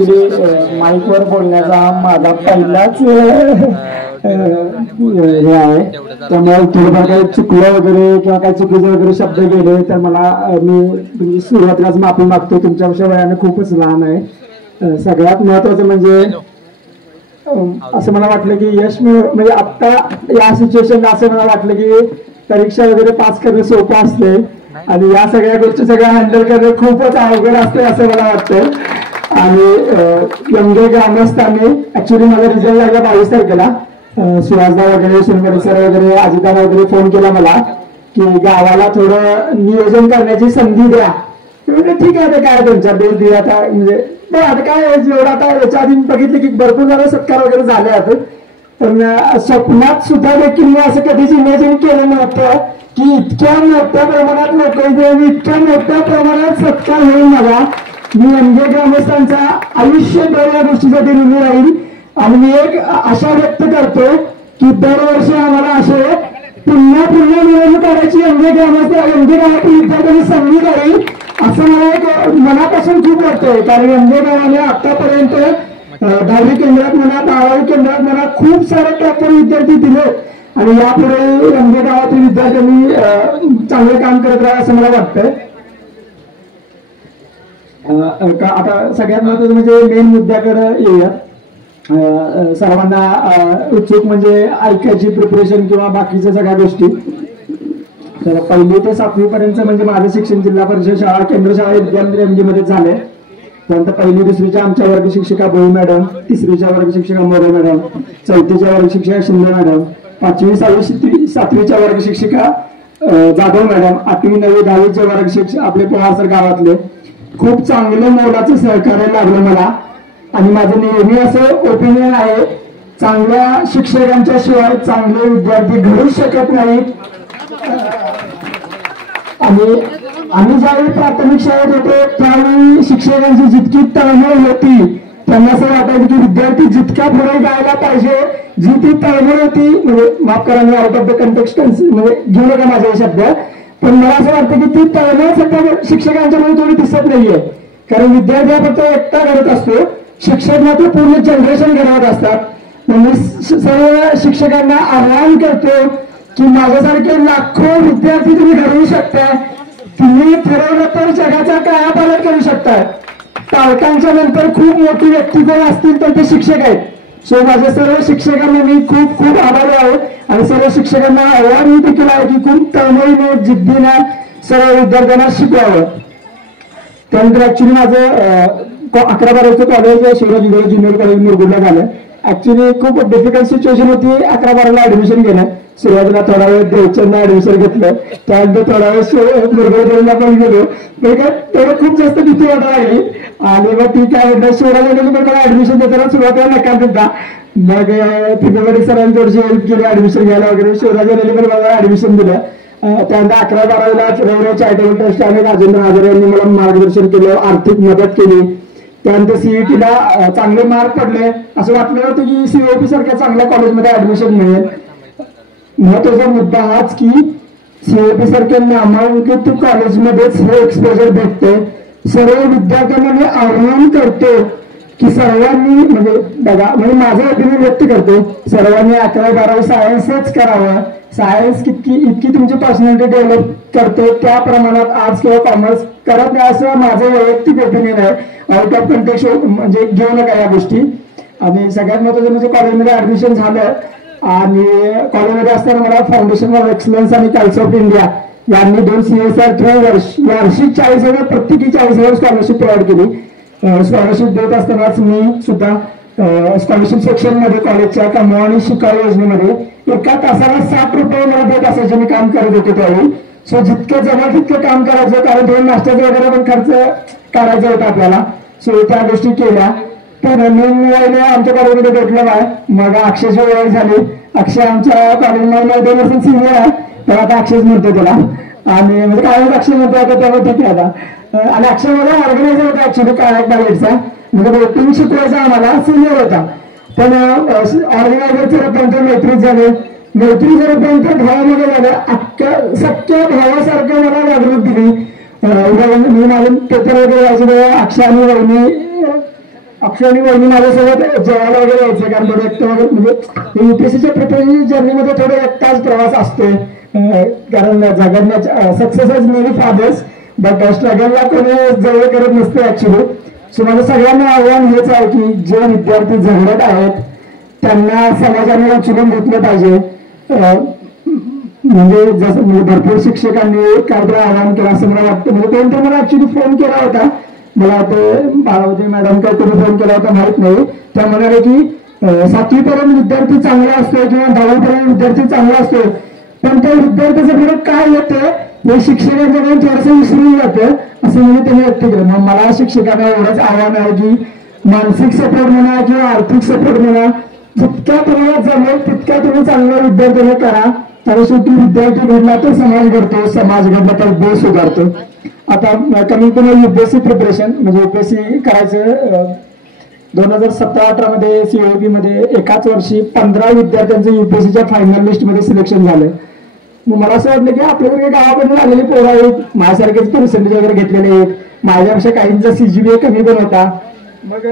माईकवर बोलण्याचा माझा पहिलाच हे आहे, त्यामुळे थोडंफार काही चुकलं वगैरे किंवा काही चुकीचे वगैरे शब्द गेले तर मला मी सुरुवातीलाच माफी मागतो. तुमच्यापेक्षा वयाने खूपच लहान आहे. सगळ्यात महत्वाचं म्हणजे असं मला वाटलं की यश म्हणजे आता या सिच्युएशनला असं मला वाटलं की परीक्षा वगैरे पास करणं सोपं असते आणि या सगळ्या गोष्टी सगळ्या हँडल करणं खूपच अवघड असते असं मला वाटतं. आणि यंगे ग्रामस्थांनी ऍक्च्युली माझा रिझल्ट लागला 22 तारखेला. सुहासदा वगैरे सोनवणे सर वगैरे अजितदादा वगैरे फोन केला मला की गावाला थोडं नियोजन करण्याची संधी द्या. ठीक आहे, काय तुमच्या बेस दिला आता म्हणजे आता काय एवढं आता याच्या आधी बघितलं की भरपूर जरा सत्कार वगैरे झाले आहेत, पण स्वप्नात सुद्धा देखील मी असं कधीच इमॅजिन केलं नव्हतं की इतक्या मोठ्या प्रमाणात लोक इतक्या मोठ्या प्रमाणात सत्कार होईल मला. मी यंगे ग्रामस्थांचा आयुष्यभर या गोष्टीसाठी ऋणी राहील आणि मी एक आशा व्यक्त करतो की दरवर्षी आम्हाला असे पुन्हा निवडणूक करायची यंगे गावातील विद्यार्थ्यांनी संधी द्यावी असं मला एक मनापासून खूप वाटतंय. कारण यंगे गावाने आतापर्यंत 10वी केंद्रात म्हणा 12वी केंद्रात म्हणा खूप सारे टॉपर विद्यार्थी दिले आणि यापुढे यंगे गावातील विद्यार्थ्यांनी चांगले काम करत राहा असं मला वाटतंय. आता सगळ्यात महत्वाचं म्हणजे मेन मुद्द्याकडे येऊया. सर्वांना उत्सुक म्हणजे ऐकायची प्रिपरेशन किंवा बाकीच्या सगळ्या गोष्टी. तर 1ली ते 7वी पर्यंत म्हणजे माझं शिक्षण जिल्हा परिषद शाळा केंद्र शाळा विद्यालय मध्ये झाले. त्यानंतर 1ली 2रीच्या आमच्या वर्ग शिक्षिका बोई मॅडम, 3रीच्या वर्ग शिक्षिका मोरे मॅडम, 4थीच्या वर्ग शिक्षिका शिंदे मॅडम, 5वी 6वी 7वीच्या वर्ग शिक्षिका जाधव मॅडम, 8वी 9वी 10वीचे वर्ग शिक्षक आपले पवार सर गावातले. खूप चांगलं मोलाचं सहकार्य लागलं मला आणि माझं नेहमी असं ओपिनियन आहे चांगल्या शिक्षकांच्या शिवाय चांगले विद्यार्थी घडू शकत नाहीत. आणि आम्ही ज्यावेळी प्राथमिक शाळेत होतो त्यावेळी शिक्षकांची जितकी तळमळ होती त्यांना असं वाटायचं की विद्यार्थी जितक्या पुढे जायला पाहिजे जी ती तळमळ होती म्हणजे माफ करा me out of the context म्हणजे घेऊ नका माझे शब्द, पण मला असं वाटतं की ती तळमळ सध्या शिक्षकांच्या मध्ये थोडी दिसत नाहीये. कारण विद्यार्थी हा फक्त एकटा घडत असतो, शिक्षक मात्र पूर्ण जनरेशन घडवत असतात. म्हणजे सर्व शिक्षकांना आवाहन करतो की माझ्यासारखे लाखो विद्यार्थी तुम्ही घडवू शकता. तुम्ही ठरवलं तर जगाचा कायापालट करू शकता. पालकांच्या नंतर खूप मोठी व्यक्ती कोण असतील तर ते शिक्षक आहेत. सो माझ्या सर्व शिक्षकांना मी खूप खूप आभारी आहे आणि सर्व शिक्षकांना आव्हान देखील आहे की खूप तळमळीने जिद्दीने सर्व विद्यार्थ्यांना शिकवावं. त्यानंतर ऍक्च्युली माझं 11-12चं कॉलेज शिवराज ज्युनियर कॉलेज मुरगुडला झालं. ऍक्च्युली खूप डिफिकल्ट सिच्युएशन होती 11-12ला ऍडमिशन घेणं. सुरुवातीला थोडा वेळ देवचंदला ऍडमिशन घेतलं, त्यानंतर थोडा वेळ मुरगुडला पण गेलो. तेवढं खूप जास्त भीती वाटायला लागली आणि मग ती काय म्हणतात शिवराज मला ऍडमिशन देताना सुरुवातीला नकार देता. मग तिथे सरांनी थोडीशी हेल्प केली ऍडमिशन घ्यायला वगैरे. शिवराज पण मला ऍडमिशन दिलं. त्यानंतर 11-12ला रविवार चॅरिटेबल ट्रस्ट आणि राजेंद्र हजारे यांनी मला मार्गदर्शन केलं, आर्थिक मदत केली. त्यानंतर सीईटीला चांगले मार्क पडले. असं वाटलं होतं की सीओपी सारख्या चांगल्या कॉलेजमध्ये ऍडमिशन मिळेल. महत्वाचा मुद्दा हाच की सीओपी सारख्या नामांकित कॉलेजमध्येच हे एक्सपोजर भेटते. सर्व विद्यार्थ्यांना मी आवाहन करतो की सर्वांनी म्हणजे बघा म्हणजे माझं ओपिनियन व्यक्त करतो सर्वांनी 11-12 सायन्सच करावं. सायन्स इतकी तुमची पर्सनॅलिटी डेव्हलप करते त्या प्रमाणात आर्ट्स किंवा कॉमर्स करत नाही असं माझं वैयक्तिक ओपिनियन आहे. आउट ऑफ कंटेक्स्ट म्हणजे घेऊ नका या गोष्टी. आणि सगळ्यात महत्वाचं म्हणजे कॉलेजमध्ये ऍडमिशन झालं आणि कॉलेजमध्ये असताना मला फाउंडेशन ऑफ एक्सलन्स आणि काउन्सिल ऑफ इंडिया यांनी 2 CSR थ्रू वार्षिक 40,000 प्रत्येकी 40,000 स्कॉलरशिप प्रोव्हाइड केली. स्कॉलरशिप देत असतानाच मी सुद्धा स्कॉलरशिप सेक्शन मध्ये कॉलेजच्या कमवा आणि शिकाऊ योजनेमध्ये एका तासाला 60 रुपये मला देत असायचे मी काम करत होते त्यावेळी. सो जितकं जमा तितकं काम करायचं कारण 2 मास्टर्स वगैरे पण खर्च काढायचा होता आपल्याला. सो त्या गोष्टी केल्या. तर मेन आमच्या कॉलेजमध्ये भेटलं आहे. मग अक्षयची ओळख झाली. अक्षय आमच्या कॉलेजमध्ये 2 वर्ष सिनियर आहे तर आता अक्षयच म्हणतो त्याला आणि म्हणजे काय अक्षय म्हणतो आता त्यामुळे ठीक आहे आता. आणि अक्षय मला ऑर्गनायझर होता ऍक्च्युली काळात बॅलेटचा म्हणजे बोटिंग शिकवायचा आम्हाला सिनियर होता. पण ऑर्गनायझरचे रब्बंतर मैत्री झाले. मैत्री रब्बंतर भावामध्ये झालं. अख्ख्या सख्या भावासारखं मला वागणूक दिली. मी माझे पेपर वगैरे यायचे अक्षय आणि वहिनी अक्षरणी वहिनी माझ्यासोबत जेवायला वगैरे यायचं, कारण थोडं एकटं वगैरे म्हणजे युपीएससीच्या प्रिपरेशन जर्नीमध्ये थोडं एकटाच प्रवास असतोय, कारण जगण्याच्या success is many fathers but स्ट्रगलला कोणी जवळ करत नसते ऍक्च्युली. सो माझं सगळ्यांना आव्हान हेच आहे की जे विद्यार्थी झगडत आहेत त्यांना समाजाने उचलून घेतलं पाहिजे. म्हणजे जसं म्हणजे भरपूर शिक्षकांनी काहीतरी आवाहन केलं असं मला वाटतं. म्हणजे कोणतरी मला ऍक्च्युली फोन केला होता, मला ते बाळावती मॅडम काहीतरी फोन केला होता माहित नाही. त्या म्हणाले की 7वी पर्यंत विद्यार्थी चांगला असतो किंवा 10वी पर्यंत विद्यार्थी चांगला असतो, पण त्या विद्यार्थ्याचं पुढे काय येतं हे शिक्षकांच्याकडे थोडंसं विसरून जातं असं म्हणजे त्यांनी व्यक्त केलं. मग मला शिक्षकांना एवढंच आव्हान आहे की मानसिक सपोर्ट म्हणा किंवा आर्थिक सपोर्ट म्हणा, जितक्या तुम्हाला जमेल तितक्या तुम्ही चांगल्या विद्यार्थ्यांना करा. तर शेवटी विद्यार्थी घडला तर समाज घडतो, समाज घडला तर देश सुधारतो. आता कमी कमी युपीएससी प्रिपरेशन म्हणजे युपीएससी करायचं 2017-18 मध्ये सीओपी मध्ये एकाच वर्षी 15 विद्यार्थ्यांचं युपीएससीच्या फायनल लिस्ट मध्ये सिलेक्शन झालं. मग मला असं वाटलं की आपल्याकडे गावाकडून आलेले पोरं आहेत, माझ्यासारखेच पर्सेंटेज वगैरे घेतलेले आहेत, माझ्यापेक्षा काहींचा CGPA कमी पण होता. मग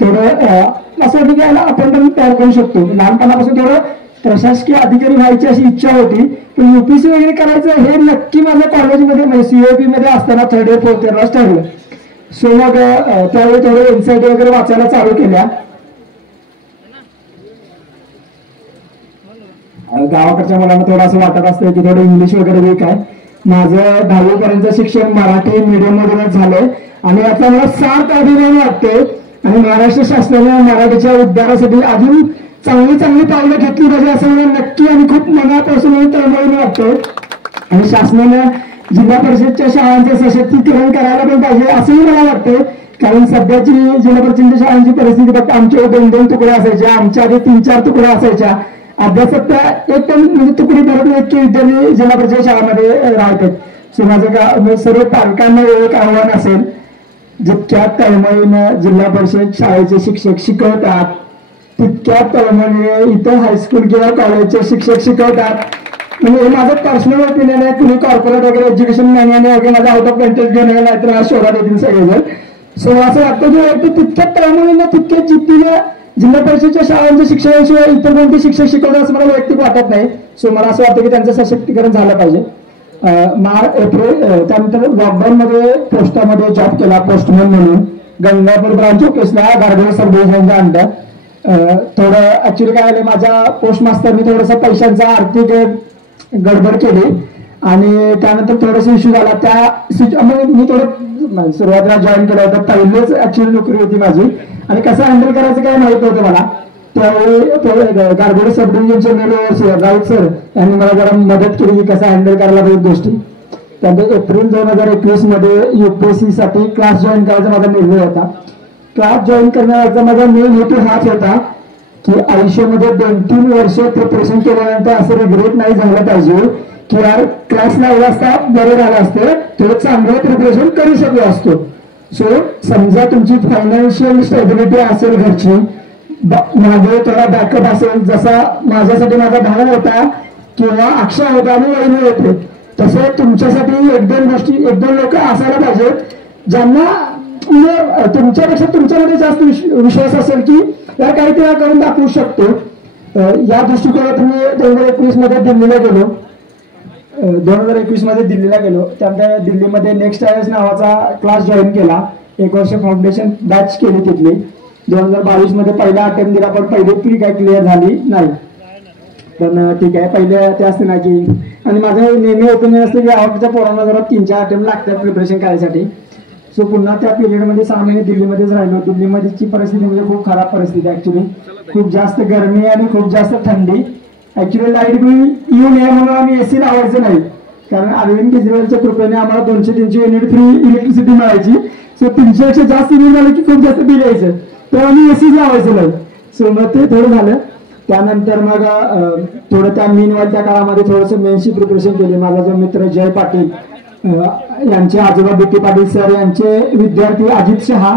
थोडं असं वाटलं की आपण पण तयार करू शकतो. लहानपणापासून थोडं प्रशासकीय अधिकारी व्हायची अशी इच्छा होती, पण युपीएससी वगैरे करायचं हे नक्की माझ्या कॉलेजमध्ये म्हणजे सीओपी मध्ये असताना 3rd इयर 4th इयरलाच ठरलं. सो मग त्यावेळी थोडे एनसीईआरटी वगैरे वाचायला चालू केल्या. गावाकडच्या मुलांना थोडं असं वाटत असतं की थोडं इंग्लिश वगैरे वीक आहे. माझं 10वी पर्यंत शिक्षण मराठी मीडियम मधूनच झालंय आणि याचा मला सार्थ अभिमान वाटते. आणि महाराष्ट्र शासनाने मराठीच्या उद्धारासाठी अजून चांगली चांगली पावलं घेतली पाहिजे असं मला नक्की आणि खूप मनापासून तळमळून वाटतं. आणि शासनाने जिल्हा परिषदच्या शाळांचं सशक्तीकरण करायला पण पाहिजे असंही मला वाटतं, कारण सध्याची जिल्हा परिषदेच्या शाळांची परिस्थिती फक्त आमच्या 2-2 तुकड्या असायच्या, आमच्या आधी 3-4 तुकड्या असायच्या. अभ्यासात त्या एक पण म्हणजे तुकडी भरत नाही की विद्यार्थी जिल्हा परिषद शाळामध्ये राहतात. सो माझं सर्व पालकांना एक आव्हान असेल, जितक्या तळमळीनं जिल्हा परिषद शाळेचे शिक्षक शिकवतात तितक्या तळमळीने इथं हायस्कूल किंवा कॉलेजचे शिक्षक शिकवतात. म्हणजे हे माझं पर्सनल ओपिनियन आहे. कुणी कॉर्पोरेट वगैरे एज्युकेशन मॅन्युअल वगैरे माझा आउट ऑफ कंटेंट घेऊन नाही तर आज शोधात येतील सगळेजण. सो असं वाटतं की तितक्या तळमळीनं तितक्या जिद्दीनं जिल्हा परिषदेच्या शाळांच्या शिक्षणाशिवाय इतर कोणते शिक्षक शिकवतात असं मला वैयक्तिक वाटत नाही. सो मला असं वाटतं की त्यांचं सशक्तीकरण झालं पाहिजे. एप्रिल त्यानंतर लॉकडाऊन मध्ये पोस्टामध्ये जॉब केला पोस्टमन म्हणून गंगापूर ब्रांच ऑफिसला गारगोळ सब डिव्हिजनच्या अंडर. थोडं ऍक्च्युली काय झालं, माझ्या पोस्ट मास्तरनी थोडंसं पैशांचा आर्थिक गडबड केली आणि त्यानंतर थोडासा इश्यू झाला. त्या मी थोडं सुरुवातीला जॉईन केलं होतं, पहिलेच ऍक्च्युली नोकरी होती माझी आणि कसं हँडल करायचं काय माहित होतं मला. त्यावेळी गारगोळ सब डिव्हिजनचे मेलो राऊत सर यांनी मला जरा मदत केली की कसं हँडल करायला पाहिजे गोष्टी. त्यानंतर एप्रिल 2021 मध्ये युपीएससी साठी क्लास जॉईन करायचा माझा निर्णय होता. क्लास जॉईन करण्याचा माझा मेन हेतू हाच होता की आयुष्यामध्ये 2-3 वर्ष प्रिपरेशन केल्यानंतर असं रिग्रेट नाही झालं पाहिजे की यार क्लास लावला असता बरं झालं असतं, थोडं चांगलं प्रिपरेशन करू शकलो असतो. सो समजा तुमची फायनान्शियल स्टेबिलिटी असेल घरची, माझे थोडा बॅकअप असेल, जसा माझ्यासाठी माझा भाऊ होता किंवा अक्षय होता आणि वहिनी होते, तसं तुमच्यासाठी 1-2 गोष्टी 1-2 लोक असायला पाहिजेत ज्यांना तुमच्यापेक्षा तुमच्यामध्ये जास्त विश्वास असेल की या काहीतरी करून दाखवू शकतो. या दृष्टिकोनातून मी 2021 मध्ये दिल्लीला गेलो. 2021 मध्ये दिल्लीला गेलो. त्यानंतर दिल्लीमध्ये नेक्स्ट आयएस नावाचा क्लास जॉईन केला. 1 वर्ष फाउंडेशन बॅच केली तिथली. 2022 मध्ये पहिला अटेम्प्ट दिला, पण पहिली प्री काय क्लिअर झाली नाही. पण ठीक आहे, पहिले ते असते ना की आणि माझं नेहमी ओपिनियन असतं की आवडच्या पोरांना जरा 3-4 अटेम्प्ट लागतात प्रिपरेशन करायसाठी. सो पुन्हा त्या पिरियडमध्ये 6 महिने दिल्लीमध्येच राहिलो. दिल्लीमध्येची परिस्थिती म्हणजे खूप खराब परिस्थिती ऍक्च्युली. खूप जास्त गरमी आणि खूप जास्त थंडी. ऍक्च्युली लाईट बिल येऊ नये म्हणून आम्ही एसी लावायचं नाही, कारण अरविंद केजरीवालच्या कृपेने आम्हाला 200-300 युनिट फ्री इलेक्ट्रिसिटी मिळायची. सो 300पेक्षा जास्त युनिट झालं की खूप जास्त बिल यायचं, तर आम्ही एसी लावायचं नाही. सो मग ते थोडं झालं. त्यानंतर मग थोडं त्या मीनवाल त्या काळामध्ये थोडंसं मेन्सची प्रिपरेशन केली. माझा जो मित्र जय पाटील यांचे आजोबा बीटी पाटील सर यांचे विद्यार्थी अजित शहा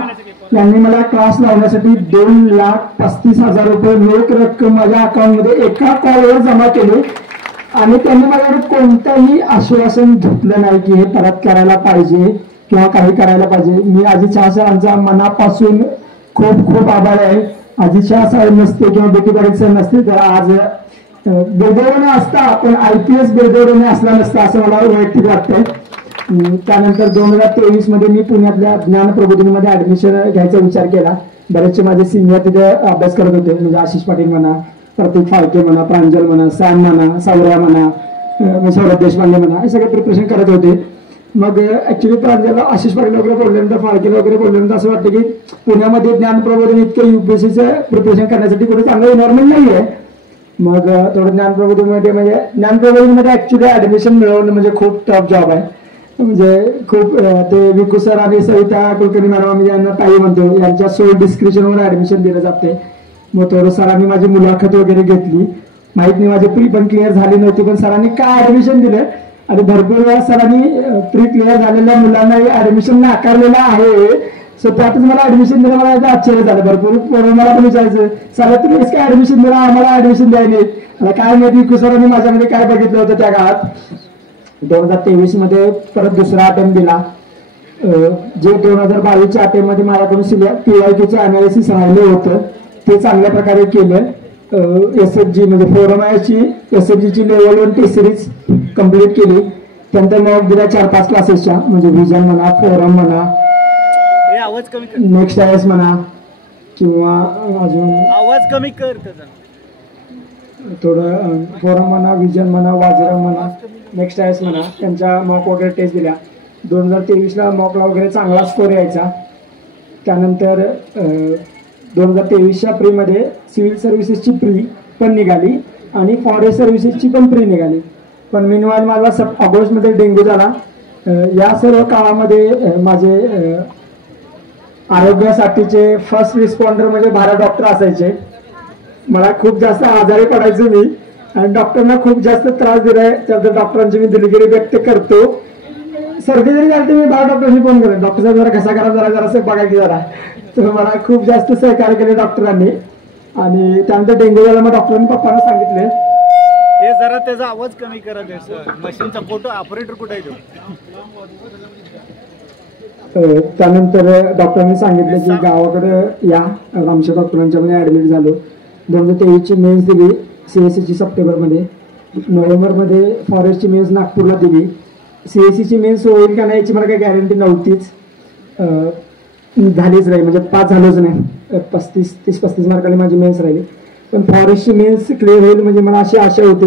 यांनी मला क्लास लावण्यासाठी 2,35,000 रुपये रोख रक्कम माझ्या अकाउंटमध्ये एका कॉलवर जमा केली आणि त्यांनी माझ्याकडे कोणतंही आश्वासन घेतलं नाही की हे परत करायला पाहिजे किंवा काही करायला पाहिजे. मी अजित शहा सरांचा मनापासून खूप खूप आभार आहे. अजितशहा साहेब नसते किंवा बेटी पाटील साहेब नसते तर आज बेदोरणे असता, पण IPS बेदोरणे असला नसता असं मला वैयक्तिक वाटतंय. त्यानंतर 2023 मध्ये मी पुण्यातल्या ज्ञान प्रबोधिनीमध्ये ऍडमिशन घ्यायचा विचार केला. बरेचसे माझे सिनियर तिथे अभ्यास करत होते, म्हणजे आशिष पाटील म्हणा, प्रतीक फाळके म्हणा, प्रांजल म्हणा, सॅम म्हणा, सौर्या म्हणा, सौरभ देशपांडे म्हणा, हे सगळे प्रिपरेशन करत होते. मग ऍक्च्युली प्रांजलला आशिष पाटील वगैरे बोलल्यानंतर, फाळकेला वगैरे बोलल्यानंतर असं वाटतं की पुण्यामध्ये ज्ञान प्रबोधन इतकं UPSCचं प्रिपरेशन करण्यासाठी कुठे चांगलं एन्व्हायरमेंट नाही आहे. मग थोडं ज्ञान प्रबोधनमध्ये म्हणजे ज्ञान प्रबोधनमध्ये ऍक्च्युली ऍडमिशन मिळवणं म्हणजे खूप टफ जॉब आहे. म्हणजे खूप ते विकू सर आणि सविता कुलकर्णी मॅडम आम्ही यांना ताई म्हणतो, यांच्या सोल डिस्क्रिप्शनवर ऍडमिशन दिलं जाते. मग थोडं सरांनी माझी मुलाखत वगैरे घेतली. माहित नाही माझी प्री पण क्लिअर झाली नव्हती, पण सरांनी काय ऍडमिशन दिलं आणि भरपूर वेळा सरांनी प्री क्लिअर झालेल्या मुलांना ऍडमिशन नाकारलेलं आहे. सो त्यातच मला ऍडमिशन दिलं. मला याचं आश्चर्य झालं. भरपूर पोरं मला पण विचारायचं, सर तुम्ही कसं काय ऍडमिशन दिलं, आम्हाला ऍडमिशन द्याय नाही. मला काय माहिती विकू सरांनी माझ्यामध्ये काय बघितलं होतं त्या काळात. 2023 मध्ये परत दुसरा अटेम्प्ट दिला. जे 2022च्या अटेम्प्ट मध्ये माझ्याकडून PYQचं अनालिसिस राहिलं होतं ते चांगल्या प्रकारे केलं. SFG म्हणजे फोरमाची SFGची लेवल 1 टेस्ट सिरीज कम्प्लीट केली. त्यानंतर मग दिल्या 4-5 क्लासेसच्या, म्हणजे व्हिजन म्हणा, फोरम म्हणा, नेक्स्ट आयएस म्हणा, किंवा अजून आवाज कमी कर थोडं फोरम म्हणा, व्हिजन म्हणा, वाजरम म्हणा, नेक्स्ट आयएस म्हणा, त्यांच्या मॉक वगैरे टेस्ट दिल्या. 2023ला मॉकला वगैरे चांगला स्कोर यायचा. त्यानंतर 2023च्या प्रीमध्ये सिव्हिल सर्व्हिसेसची प्री पण निघाली आणि फॉरेस्ट सर्व्हिसेसची पण प्री निघाली. पण मीनवाईल मला ऑगस्टमध्ये डेंग्यू झाला. या सर्व काळामध्ये माझे आरोग्यासाठीचे फर्स्ट रिस्पॉन्डर म्हणजे 12 डॉक्टर असायचे. मला खूप जास्त आजारी पडायचो मी आणि डॉक्टरना खूप जास्त त्रास दिलाय. त्याबद्दल डॉक्टरांची मी दिलगिरी व्यक्त करतो. सर्दी जरी झाली मी 12 डॉक्टरांशी फोन करेन, डॉक्टर साहेब जरा कसा करा, जरासं बघायची जरा. तर मला खूप जास्त सहकार्य केले डॉक्टरांनी. आणि त्यानंतर डेंग्यू झाला, मग डॉक्टरांनी पप्पांना सांगितले ते जरा त्याचा आवाज कमी करा. मशीनचा फोटो ऑपरेटर कुठे आहे तो. त्यानंतर डॉक्टरांनी सांगितलं की गावाकडे या. रामशेठ डॉक्टरांच्या मध्ये ऍडमिट झालो. 2023ची मेन्स दिली CSCची सप्टेंबरमध्ये. नोव्हेंबरमध्ये फॉरेस्टची मेन्स नागपूरला दिली. CSCची मेन्स होईल का नाही याची मला काही गॅरंटी नव्हतीच. झालीच नाही, म्हणजे पास झालोच नाही. 30-35 मार्काने माझी मेन्स राहिली. पण फॉरेस्टची मेन्स क्लिअर होईल म्हणजे मला अशी आशा होती.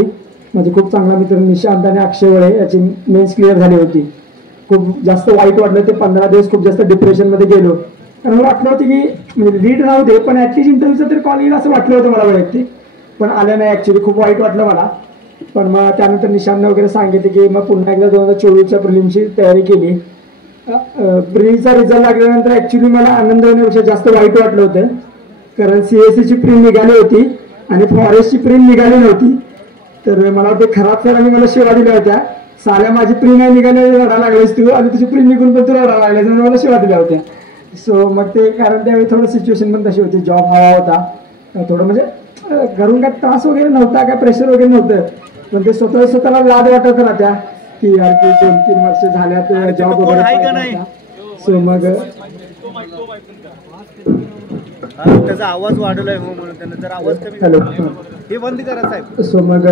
माझे खूप चांगला मित्र निशांत आणि अक्षय वळे याची मेन्स क्लिअर झाली होती. खूप जास्त वाईट वाटलं. ते 15 दिवस खूप जास्त डिप्रेशनमध्ये गेलो. कारण मला वाटलं होतं की म्हणजे लीड राहू दे, पण ॲटलिस्ट इंटरव्ह्यूचं तरी कॉल येईल असं वाटलं होतं मला वैयक्तिक. पण आलं नाही. ॲक्च्युली खूप वाईट वाटलं मला. पण मग त्यानंतर निशांतने वगैरे सांगितलं की मग पुन्हा एकदा 2024च्या प्रिलिमची तयारी केली. प्रीचा रिझल्ट लागल्यानंतर ॲक्च्युली मला आनंद होण्यापेक्षा जास्त वाईट वाटलं होतं. कारण CSCची प्री निघाली होती आणि फॉरेस्टची प्री निघाली नव्हती. तर मला वाटतं खराब सरांनी मला शिवा दिल्या होत्या, साऱ्या माझी प्री नाही निघाली, रडा लागलीस तू, आणि तुझी प्री निघून पण तू रडा लागलीस, म्हणून मला शिवा दिल्या होत्या. सो मग ते कारण त्यावेळी थोडं सिच्युएशन पण तशी होती. जॉब हवा होता थोडं, म्हणजे घरून काय त्रास वगैरे नव्हता, काय प्रेशर वगैरे नव्हतं. पण ते स्वतःला लाज वाटत राहत्या की यार की 2-3 वर्ष झाल्यात जॉब वगैरे. सो मग त्याचा आवाज वाढलाय हो, म्हणून त्यांना जर आवाज कमी हे बंद करा साहेब. सो मग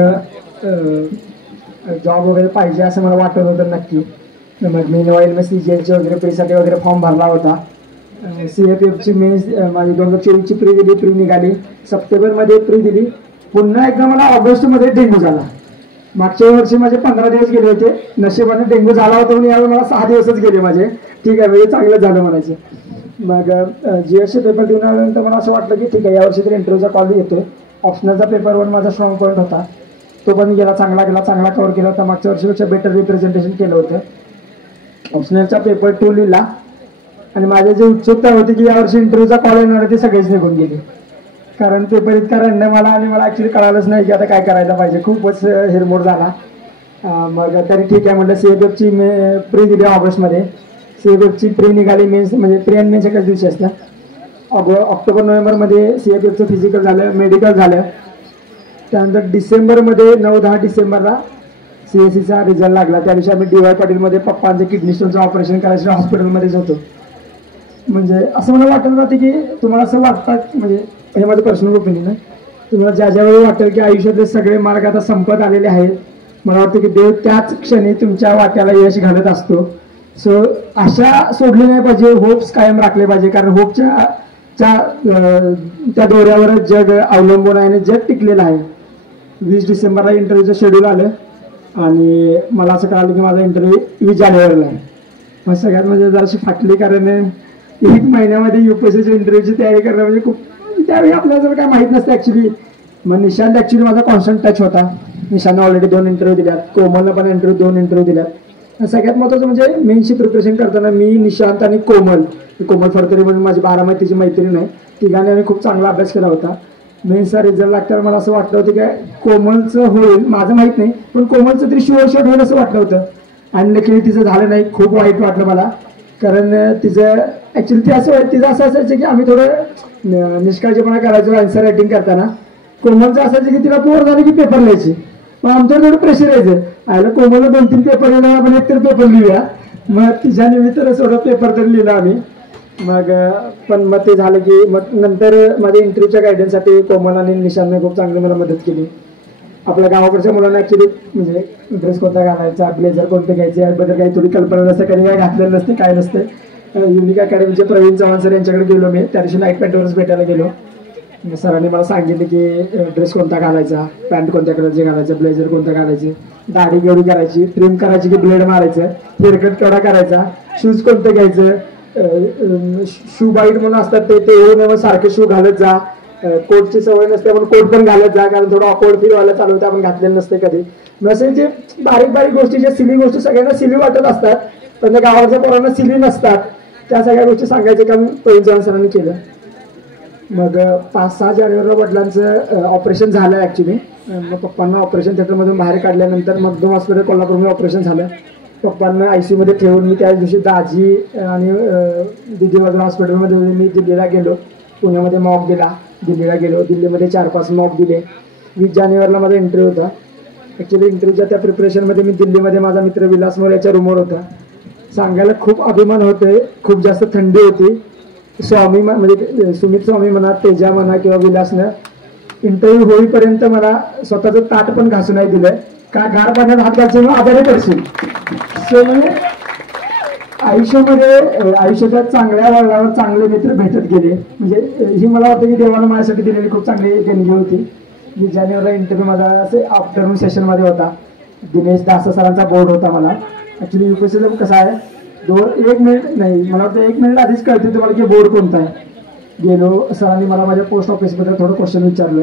जॉब वगैरे पाहिजे असं मला वाटत होतं नक्की. मग मी CGLची वगैरे प्रीसाठी वगैरे फॉर्म भरला होता. CFFची मेन्स माझी 2024ची प्री दिली, प्री निघाली. सप्टेंबरमध्ये प्री दिली. पुन्हा एकदा मला ऑगस्टमध्ये डेंग्यू झाला. मागच्या वर्षी माझे 15 दिवस गेले होते. नशिबाने डेंग्यू झाला होता म्हणून यावेळी मला 6 दिवसच गेले माझे. ठीक आहे, म्हणजे चांगलं झालं म्हणायचं. मग GSचे पेपर देऊन आल्यानंतर मला असं वाटलं की ठीक आहे, यावर्षी तरी इंटरव्ह्यूचा कॉल येतोय. ऑप्शनलचा पेपर 1 माझा स्ट्रॉंग पॉईंट होता, तो पण गेला, चांगला गेला, चांगला कव्हर केला होता. मागच्या वर्षीपेक्षा बेटर रिप्रेझेंटेशन केलं होतं. ऑप्शनलचा पेपर 2 लिहिला आणि माझी जी उत्सुकता होती की यावर्षी इंटरव्ह्यूचा कॉल येणार ते सगळेच निघून गेले. कारण पेपर इतका रंडम मला आणि मला ॲक्च्युली कळालंच नाही की आता काय करायला पाहिजे. खूपच हिरमोड झाला. मग तरी ठीक आहे म्हटलं. CFFची प्री दिली ऑगस्टमध्ये. CFFची प्री निघाली. मेन्स म्हणजे प्री आणि मेन्स एकाच दिवशी असतात. ऑक्टोबर-नोव्हेंबरमध्ये CFFचं फिजिकल झालं, मेडिकल झालं. त्यानंतर डिसेंबरमध्ये 9-10 डिसेंबरला CSCचा रिझल्ट लागला. त्या दिवशी आम्ही DY पाटीलमध्ये पप्पांचे किडनी स्टोनचं ऑपरेशन करायचं हॉस्पिटलमध्येच होतो. म्हणजे असं मला वाटत राहते की तुम्हाला असं वाटतं, म्हणजे हे माझं पर्सनल ओपिनियन आहे, तुम्हाला ज्या ज्यावेळी वाटेल की आयुष्यातले सगळे मार्ग आता संपत आलेले आहेत, मला वाटतं की देव त्याच क्षणी तुमच्या वाट्याला यश घालत असतो. सो आशा सोडली नाही पाहिजे, होप्स कायम राखले पाहिजे, कारण होपच्या त्या दोऱ्यावरच जग अवलंबून आहे आणि जग टिकलेलं आहे. 20 डिसेंबरला इंटरव्ह्यूचं शेड्यूल आलं आणि मला असं कळालं की माझा इंटरव्ह्यू 20 जानेवारीला आहे. मग सगळ्यात म्हणजे जराशी फाटली, कारण 1 महिन्यामध्ये UPSCच्या इंटरव्ह्यूची तयारी करणं म्हणजे खूप, त्यावेळी आपल्याला जर काय माहीत नसतं ॲक्च्युली. मग निशांत ॲक्च्युली माझा कॉन्स्टंट टच होता. निशांतनं ऑलरेडी 2 इंटरव्ह्यू दिल्यात, कोमलनं पण 2 इंटरव्ह्यू दिल्यात. सगळ्यात महत्त्वाचं म्हणजे मेन्सची प्रिपरेशन करताना मी, निशांत आणि कोमल फडतरे म्हणून माझी 12 महिन्याची मैत्रीण आहे, तिघांनी आम्ही खूप चांगला अभ्यास केला होता. मेन्सचा रिझल्ट लागल्यावर मला असं वाटलं होतं की कोमलचं होईल, माझं माहीत नाही, पण कोमलचं तरी शुअर शॉट होईल असं वाटलं होतं. आणि नक्की तिचं झालं नाही. खूप वाईट वाटलं मला, कारण तिचं ॲक्च्युली तिचं असं असायचं की आम्ही थोडं निष्काळजीपणा करायचो आन्सर रायटिंग करताना. कोमलचं असायचं की तिला बोर झालं की पेपर लिहायचे, मग आमच्यावर थोडं प्रेशर यायचं, आयला कोमलला 2-3 पेपर लिहिला, आपण 1 तर पेपर लिहूया. मग तिच्या निमित्तानं थोडं पेपर तर लिहिला आम्ही. मग पण मग ते झालं की मग नंतर माझ्या इंटरव्ह्यूच्या गायडन्ससाठी कोमल आणि निशांतने खूप चांगली मला मदत केली. आपल्या गावाकडच्या मुलांना ॲक्च्युली म्हणजे ड्रेस कोणता घालायचा, ब्लेझर कोणते घ्यायचे याबद्दल काही थोडी कल्पना नसते, कधी काय घातलेलं नसते, काय नसते. युनिक अकॅडमीचे प्रवीण चव्हाण सर यांच्याकडे गेलो मी, त्या दिवशी नाईट पॅन्टवरच भेटायला गेलो. सरांनी मला सांगितलं की ड्रेस कोणता घालायचा, पॅन्ट कोणत्या कलरचे घालायचं, ब्लेझर कोणतं घालायचे, दाढी केवढी करायची, ट्रिम करायची की ब्लेड मारायचं, हेअरकट केवढा करायचा, शूज कोणतं घ्यायचं, शू बाईट म्हणून असतात ते येऊ नये सारखे शू घालत जा, कोटची सवय नसते म्हणून कोट पण घालत जा, कारण थोडं ऑकवर्ड फील व्हायला चालू होतं, आपण घातलेलं नसते कधी. असे जे बारीक बारीक गोष्टी, ज्या सिली गोष्टी सगळ्यांना सिली वाटत असतात पण त्या गावाच्या पोरांना सिली नसतात, त्या सगळ्या गोष्टी सांगायचे काम प्रवीण चव्हाण सरांनी केलं. मग 5-6 जानेवारीला वडिलांचं ऑपरेशन झालं ॲक्च्युली. मग पप्पांना ऑपरेशन थिएटरमधून बाहेर काढल्यानंतर मगदूम हॉस्पिटल कोल्हापूरमध्ये ऑपरेशन झालं. पप्पांना ICU मध्ये ठेवून मी त्या दिवशी दाजी आणि दिदी वगैरे हॉस्पिटलमध्ये मी दिल्लीला गेलो, पुण्यामध्ये मॉक दिला, दिल्लीला गेलो, दिल्लीमध्ये 4-5 मॉक दिले. 20 जानेवारीला माझा इंटरव्ह्यू होता. ॲक्च्युली इंटरव्ह्यूच्या त्या प्रिपरेशनमध्ये मी दिल्लीमध्ये माझा मित्र विलास मोरे याच्या रूमवर होता. सांगायला खूप अभिमान होते, खूप जास्त थंडी होती. स्वामी म्हणजे सुमित स्वामी म्हणा, तेजा म्हणा किंवा विलासनं इंटरव्ह्यू होईपर्यंत मला स्वतःचं ताट पण घासू नाही दिलं, का गार पाण्यात हात घालून आजारी पडशील. सो म्हणजे आयुष्याच्या चांगल्या वळणावर चांगले मित्र भेटत गेले. म्हणजे ही मला वाटतं की देवानं माझ्यासाठी दिलेली खूप चांगली देणगी होती. 20 जानेवारीला इंटरव्ह्यू माझा असे आफ्टरनून सेशनमध्ये होता. दिनेश दास सरांचा बोर्ड होता. मला ॲक्च्युली UPSCचं कसं आहे, 1 मिनिट नाही, मला वाटतं 1 मिनिट आधीच कळते तुम्हाला की बोर्ड कोणता आहे. गेलो, सरांनी मला माझ्या पोस्ट ऑफिसबद्दल थोडं क्वेश्चन विचारलं.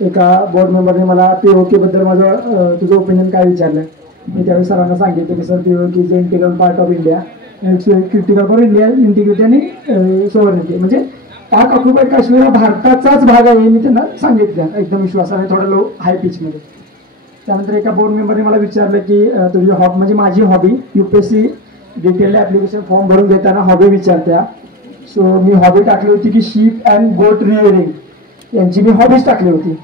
एका बोर्ड मेंबरने मला POK बद्दल माझं तुझं ओपिनियन काय विचारलं. मी त्यावेळी सरांना सांगितलं की sir POK is integral part of India, critical for India integrity आणि सोव्हरेनिटी, म्हणजे पाक ऑक्युपाईड काश्मीर हा भारताचाच भाग आहे, मी त्यांना सांगितलं एकदम विश्वासाने, थोडं लो हाय पिचमध्ये. त्यानंतर एका बोर्ड मेंबरने मला विचारलं की तुझी म्हणजे माझी hobby, UPSC detail application form भरून घेताना हॉबी विचारत्या. सो मी हॉबी टाकली होती की शीप अँड गोट रिअरिंग यांची मी हॉबीज टाकली होती.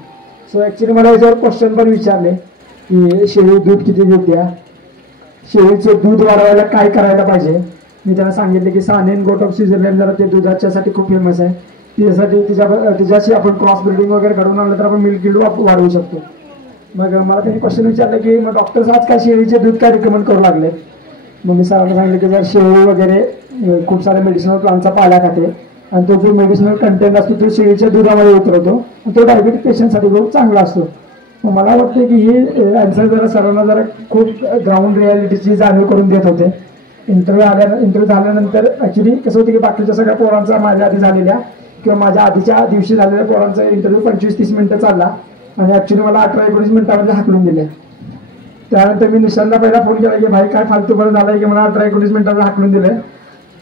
सो ॲक्च्युली मला याच्यावर क्वेश्चन पण विचारले की शेळी दूध किती देत्या, शेळीचं दूध वाढवायला काय करायला पाहिजे. मी त्यांना सांगितलं की सानेन गोट ऑफ स्वित्झर्लंड जरा ते दुधाच्यासाठी खूप फेमस आहे, त्याच्यासाठी तिच्याशी आपण क्रॉस ब्रिडिंग वगैरे घडवून आणलं तर आपण मिल्क यील्ड वाढवू शकतो. मग मला त्यांनी क्वेश्चन विचारलं की मग डॉक्टर्स आज काय शेळीचे दूध काय रिकमेंड करू लागले. मग मी सरांना सांगितलं की जर शेळी वगैरे खूप साऱ्या मेडिसिनल प्लांटचा पाला खाते आणि तो जो मेडिसिनल कंटेंट असतो तो शेळीच्या दुधामध्ये उतरवतो, तो डायबिटिक पेशंटसाठी खूप चांगला असतो. मग मला वाटतं की हे आन्सर जरा सरांना जरा खूप ग्राउंड रियालिटीची जाणीव करून देत होते. इंटरव्ह्यू झाल्यानंतर ॲक्च्युली कसं होतं की बाकीच्या सगळ्या पोरांचा माझ्या आधी झालेल्या किंवा माझ्या आधीच्या दिवशी झालेल्या पोरांचा इंटरव्ह्यू 25-30 मिनिटं चालला आणि ॲक्च्युली मला 18-19 मिनिटांमध्ये हाकलून दिले. त्यानंतर मी निशांतला पहिला फोन केला की भाई काय फालतूपणा झाला आहे की मला 18-19 मिनिटांना हाकलून दिलं.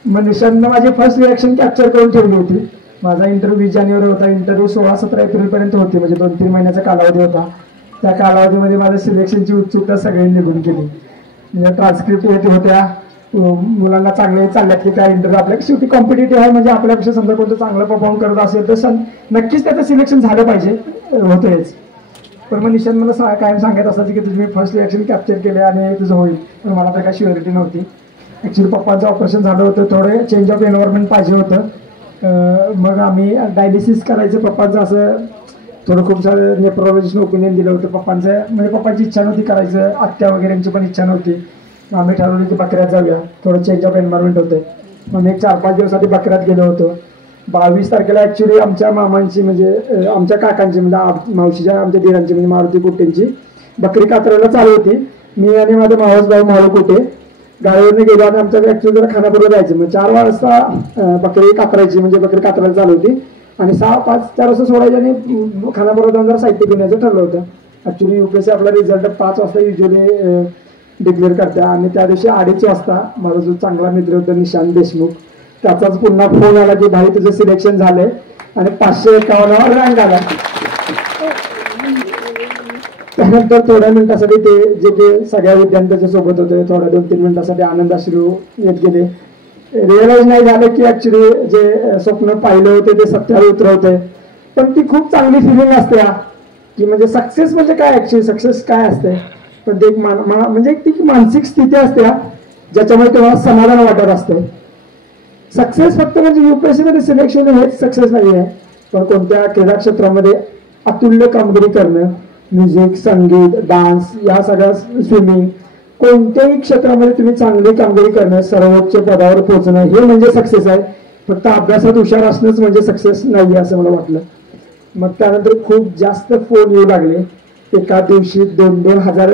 मग निशांतनं माझी फर्स्ट रिॲक्शन कॅप्चर करून ठेवली होती. माझा इंटरव्ह्यू 20 जानेवारी होता, इंटरव्ह्यू 16-17 एप्रिलपर्यंत होती, म्हणजे 2-3 महिन्याचा कालावधी होता. त्या कालावधीमध्ये माझ्या सिलेक्शनची उत्सुकता सगळ्यांनी निघून गेली. म्हणजे ट्रान्सक्रिप्ट येत होत्या, मुलांना चांगले चालल्यात की काय इंटरव्ह्यू आपल्याला शेवटी कॉम्पिटेटिव्ह आहे, म्हणजे आपल्यापेक्षा समजा कोणतं चांगलं परफॉर्म करत असेल तर नक्कीच त्याचं सिलेक्शन झालं पाहिजे, होतंच. पण मग निशांत मला कायम सांगत असायचं की तुझी मी फर्स्ट रिॲक्शन कॅप्चर केले आणि तुझं होईल, पण मला तर काय शुअरिटी नव्हती. ॲक्च्युली पप्पांचं ऑपरेशन झालं होतं, थोडं चेंज ऑफ एन्व्हायरमेंट पाहिजे होतं. मग आम्ही डायलिसिस करायचं पप्पांचं असं थोडं खूप सारं नेफ्रोलॉजिस्टनं ओपिनियन दिलं होतं पप्पांचं, म्हणजे पप्पांची इच्छा नव्हती करायचं, आत्या वगैरेंची पण इच्छा नव्हती. मग आम्ही ठरवलं की बकऱ्यात जाऊया, थोडं चेंज ऑफ एन्व्हायरमेंट होतं. मग एक 4-5 दिवसासाठी बकऱ्यात गेलो होतो. 22 तारखेला ॲक्च्युली आमच्या मामांची म्हणजे आमच्या काकांची म्हणजे मावशीच्या आमच्या दिरांची म्हणजे मारुती कुटेंची बकरी कातरायला चालू होती. मी आणि माझा मावस भाऊ माळू कुटे गाडीवरनं गेलो आणि आमच्याकडे ॲक्च्युली जरा खानापूरला जायचं. मग 4 वाजता बकरी कातरायची म्हणजे बकरी कातरायला चालू होती आणि 4 वाजता सोडायची आणि खानापूरला जाऊन जरा साहित्य घेऊन यायचं ठरलं होतं. ॲक्च्युली UPSC आपला रिझल्ट 5 वाजता युजली डिक्लेअर करते आणि त्या दिवशी 2:30 वाजता माझा जो चांगला मित्र होता निशांत देशमुख त्याचाच पुन्हा फोन आला की भाई तुझं सिलेक्शन झालंय आणि 551 रँक आला. त्यानंतर थोड्या मिनिटासाठी जे ते सगळ्या विद्यार्थ्यांच्या सोबत होते थोड्या 2-3 मिनिटासाठी आनंदाश्रू येत गेले. रिअलाइज नाही झालं की ॲक्च्युली जे स्वप्न पाहिलं होते ते सत्यावर उतरवते. पण ती खूप चांगली फिलिंग असते की म्हणजे सक्सेस म्हणजे काय, ॲक्च्युली सक्सेस काय असते. पण ते म्हणजे ती मानसिक स्थिती असते ज्याच्यामुळे तेव्हा समाधान वाटत असते. सक्सेस फक्त म्हणजे UPSC मध्ये सिलेक्शन हेच सक्सेस नाही आहे, पण कोणत्या क्रीडा क्षेत्रामध्ये अतुल्य कामगिरी करणं, म्युझिक, संगीत, डान्स या सगळ्या स्विमिंग कोणत्याही क्षेत्रामध्ये तुम्ही चांगली कामगिरी करणं, सर्वोच्च पदावर पोहोचणं हे म्हणजे सक्सेस आहे. फक्त अभ्यासात हुशार असणंच म्हणजे सक्सेस नाही असं मला वाटलं. मग त्यानंतर खूप जास्त फोन येऊ लागले. एका दिवशी 2-2 हजार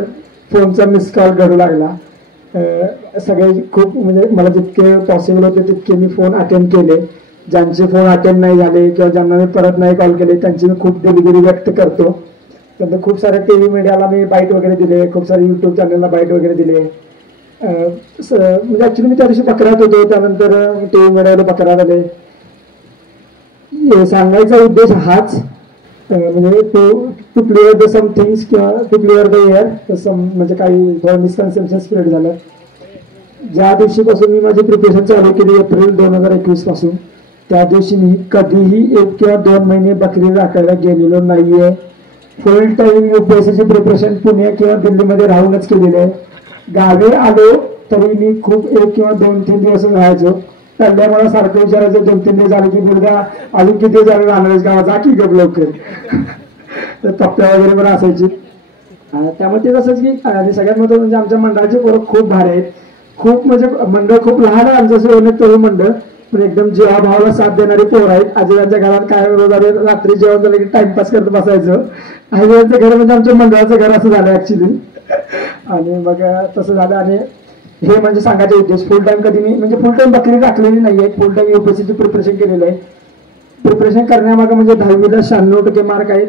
फोनचा मिस कॉल घडू लागला. सगळे खूप म्हणजे मला जितके पॉसिबल होते तितके मी फोन अटेंड केले. ज्यांचे फोन अटेंड नाही झाले किंवा ज्यांना मी परत नाही कॉल केले त्यांची मी खूप दिलगिरी व्यक्त करतो. त्यानंतर खूप साऱ्या TV मीडियाला मी बाईट वगैरे दिले, खूप सारे YouTube चॅनलला बाईट वगैरे दिले. म्हणजे ॲक्च्युली मी त्या दिवशी बकऱ्यात होतो, त्यानंतर TV मीडियाला बकऱ्यात आले. सांगायचा उद्देश हाच म्हणजे to clear the some things किंवा टू क्लिअर द एअर म्हणजे काही थोडं मिसकन्सेप्शन स्प्रेड झालं. ज्या दिवशीपासून मी माझी प्रिपरेशन चालू केली एप्रिल 2021 पासून त्या दिवशी मी कधीही 1 किंवा 2 महिने बकरी राखायला गेलेलो नाहीये. फुल टाइम UPSCची प्रिपरेशन पुणे किंवा दिल्लीमध्ये राहूनच केलेली आहे. गावी आलो तरी मी खूप 1 किंवा 2-3 दिवस राहायचो. त्यामुळे मला सारखं विचारायचं 2-3 दिवस झाले की मुलगा अजून किती झाले राहणार गावात जा की गप लवकर. तर टप्प्या वगैरे पण असायची. त्यामुळे ते असंच की आणि सगळ्यात महत्त्वाचं म्हणजे आमच्या मंडळाचे पोरं खूप भारी आहेत. खूप म्हणजे मंडळ खूप लहान आहे आमचं तरुण मंडळ, पण एकदम जीवाभावाला साथ देणारी पोरं आहेत. आजीबाच्या घरात काय रात्री जेवण झालं की टाइमपास करत बसायचं. आजीबाचं घर म्हणजे आमच्या मंडळाचं घर असं झालं ऍक्च्युली. आणि मग तसं झालं आणि हे म्हणजे सांगायचे उद्देश फुल टाइम कधी मी म्हणजे फुल टाइम बकरी टाकलेली नाही आहे. फुल टाइम UPSCची प्रिपरेशन केलेलं आहे. प्रिपरेशन करण्यामागे म्हणजे 10वीला 96% मार्क आहेत,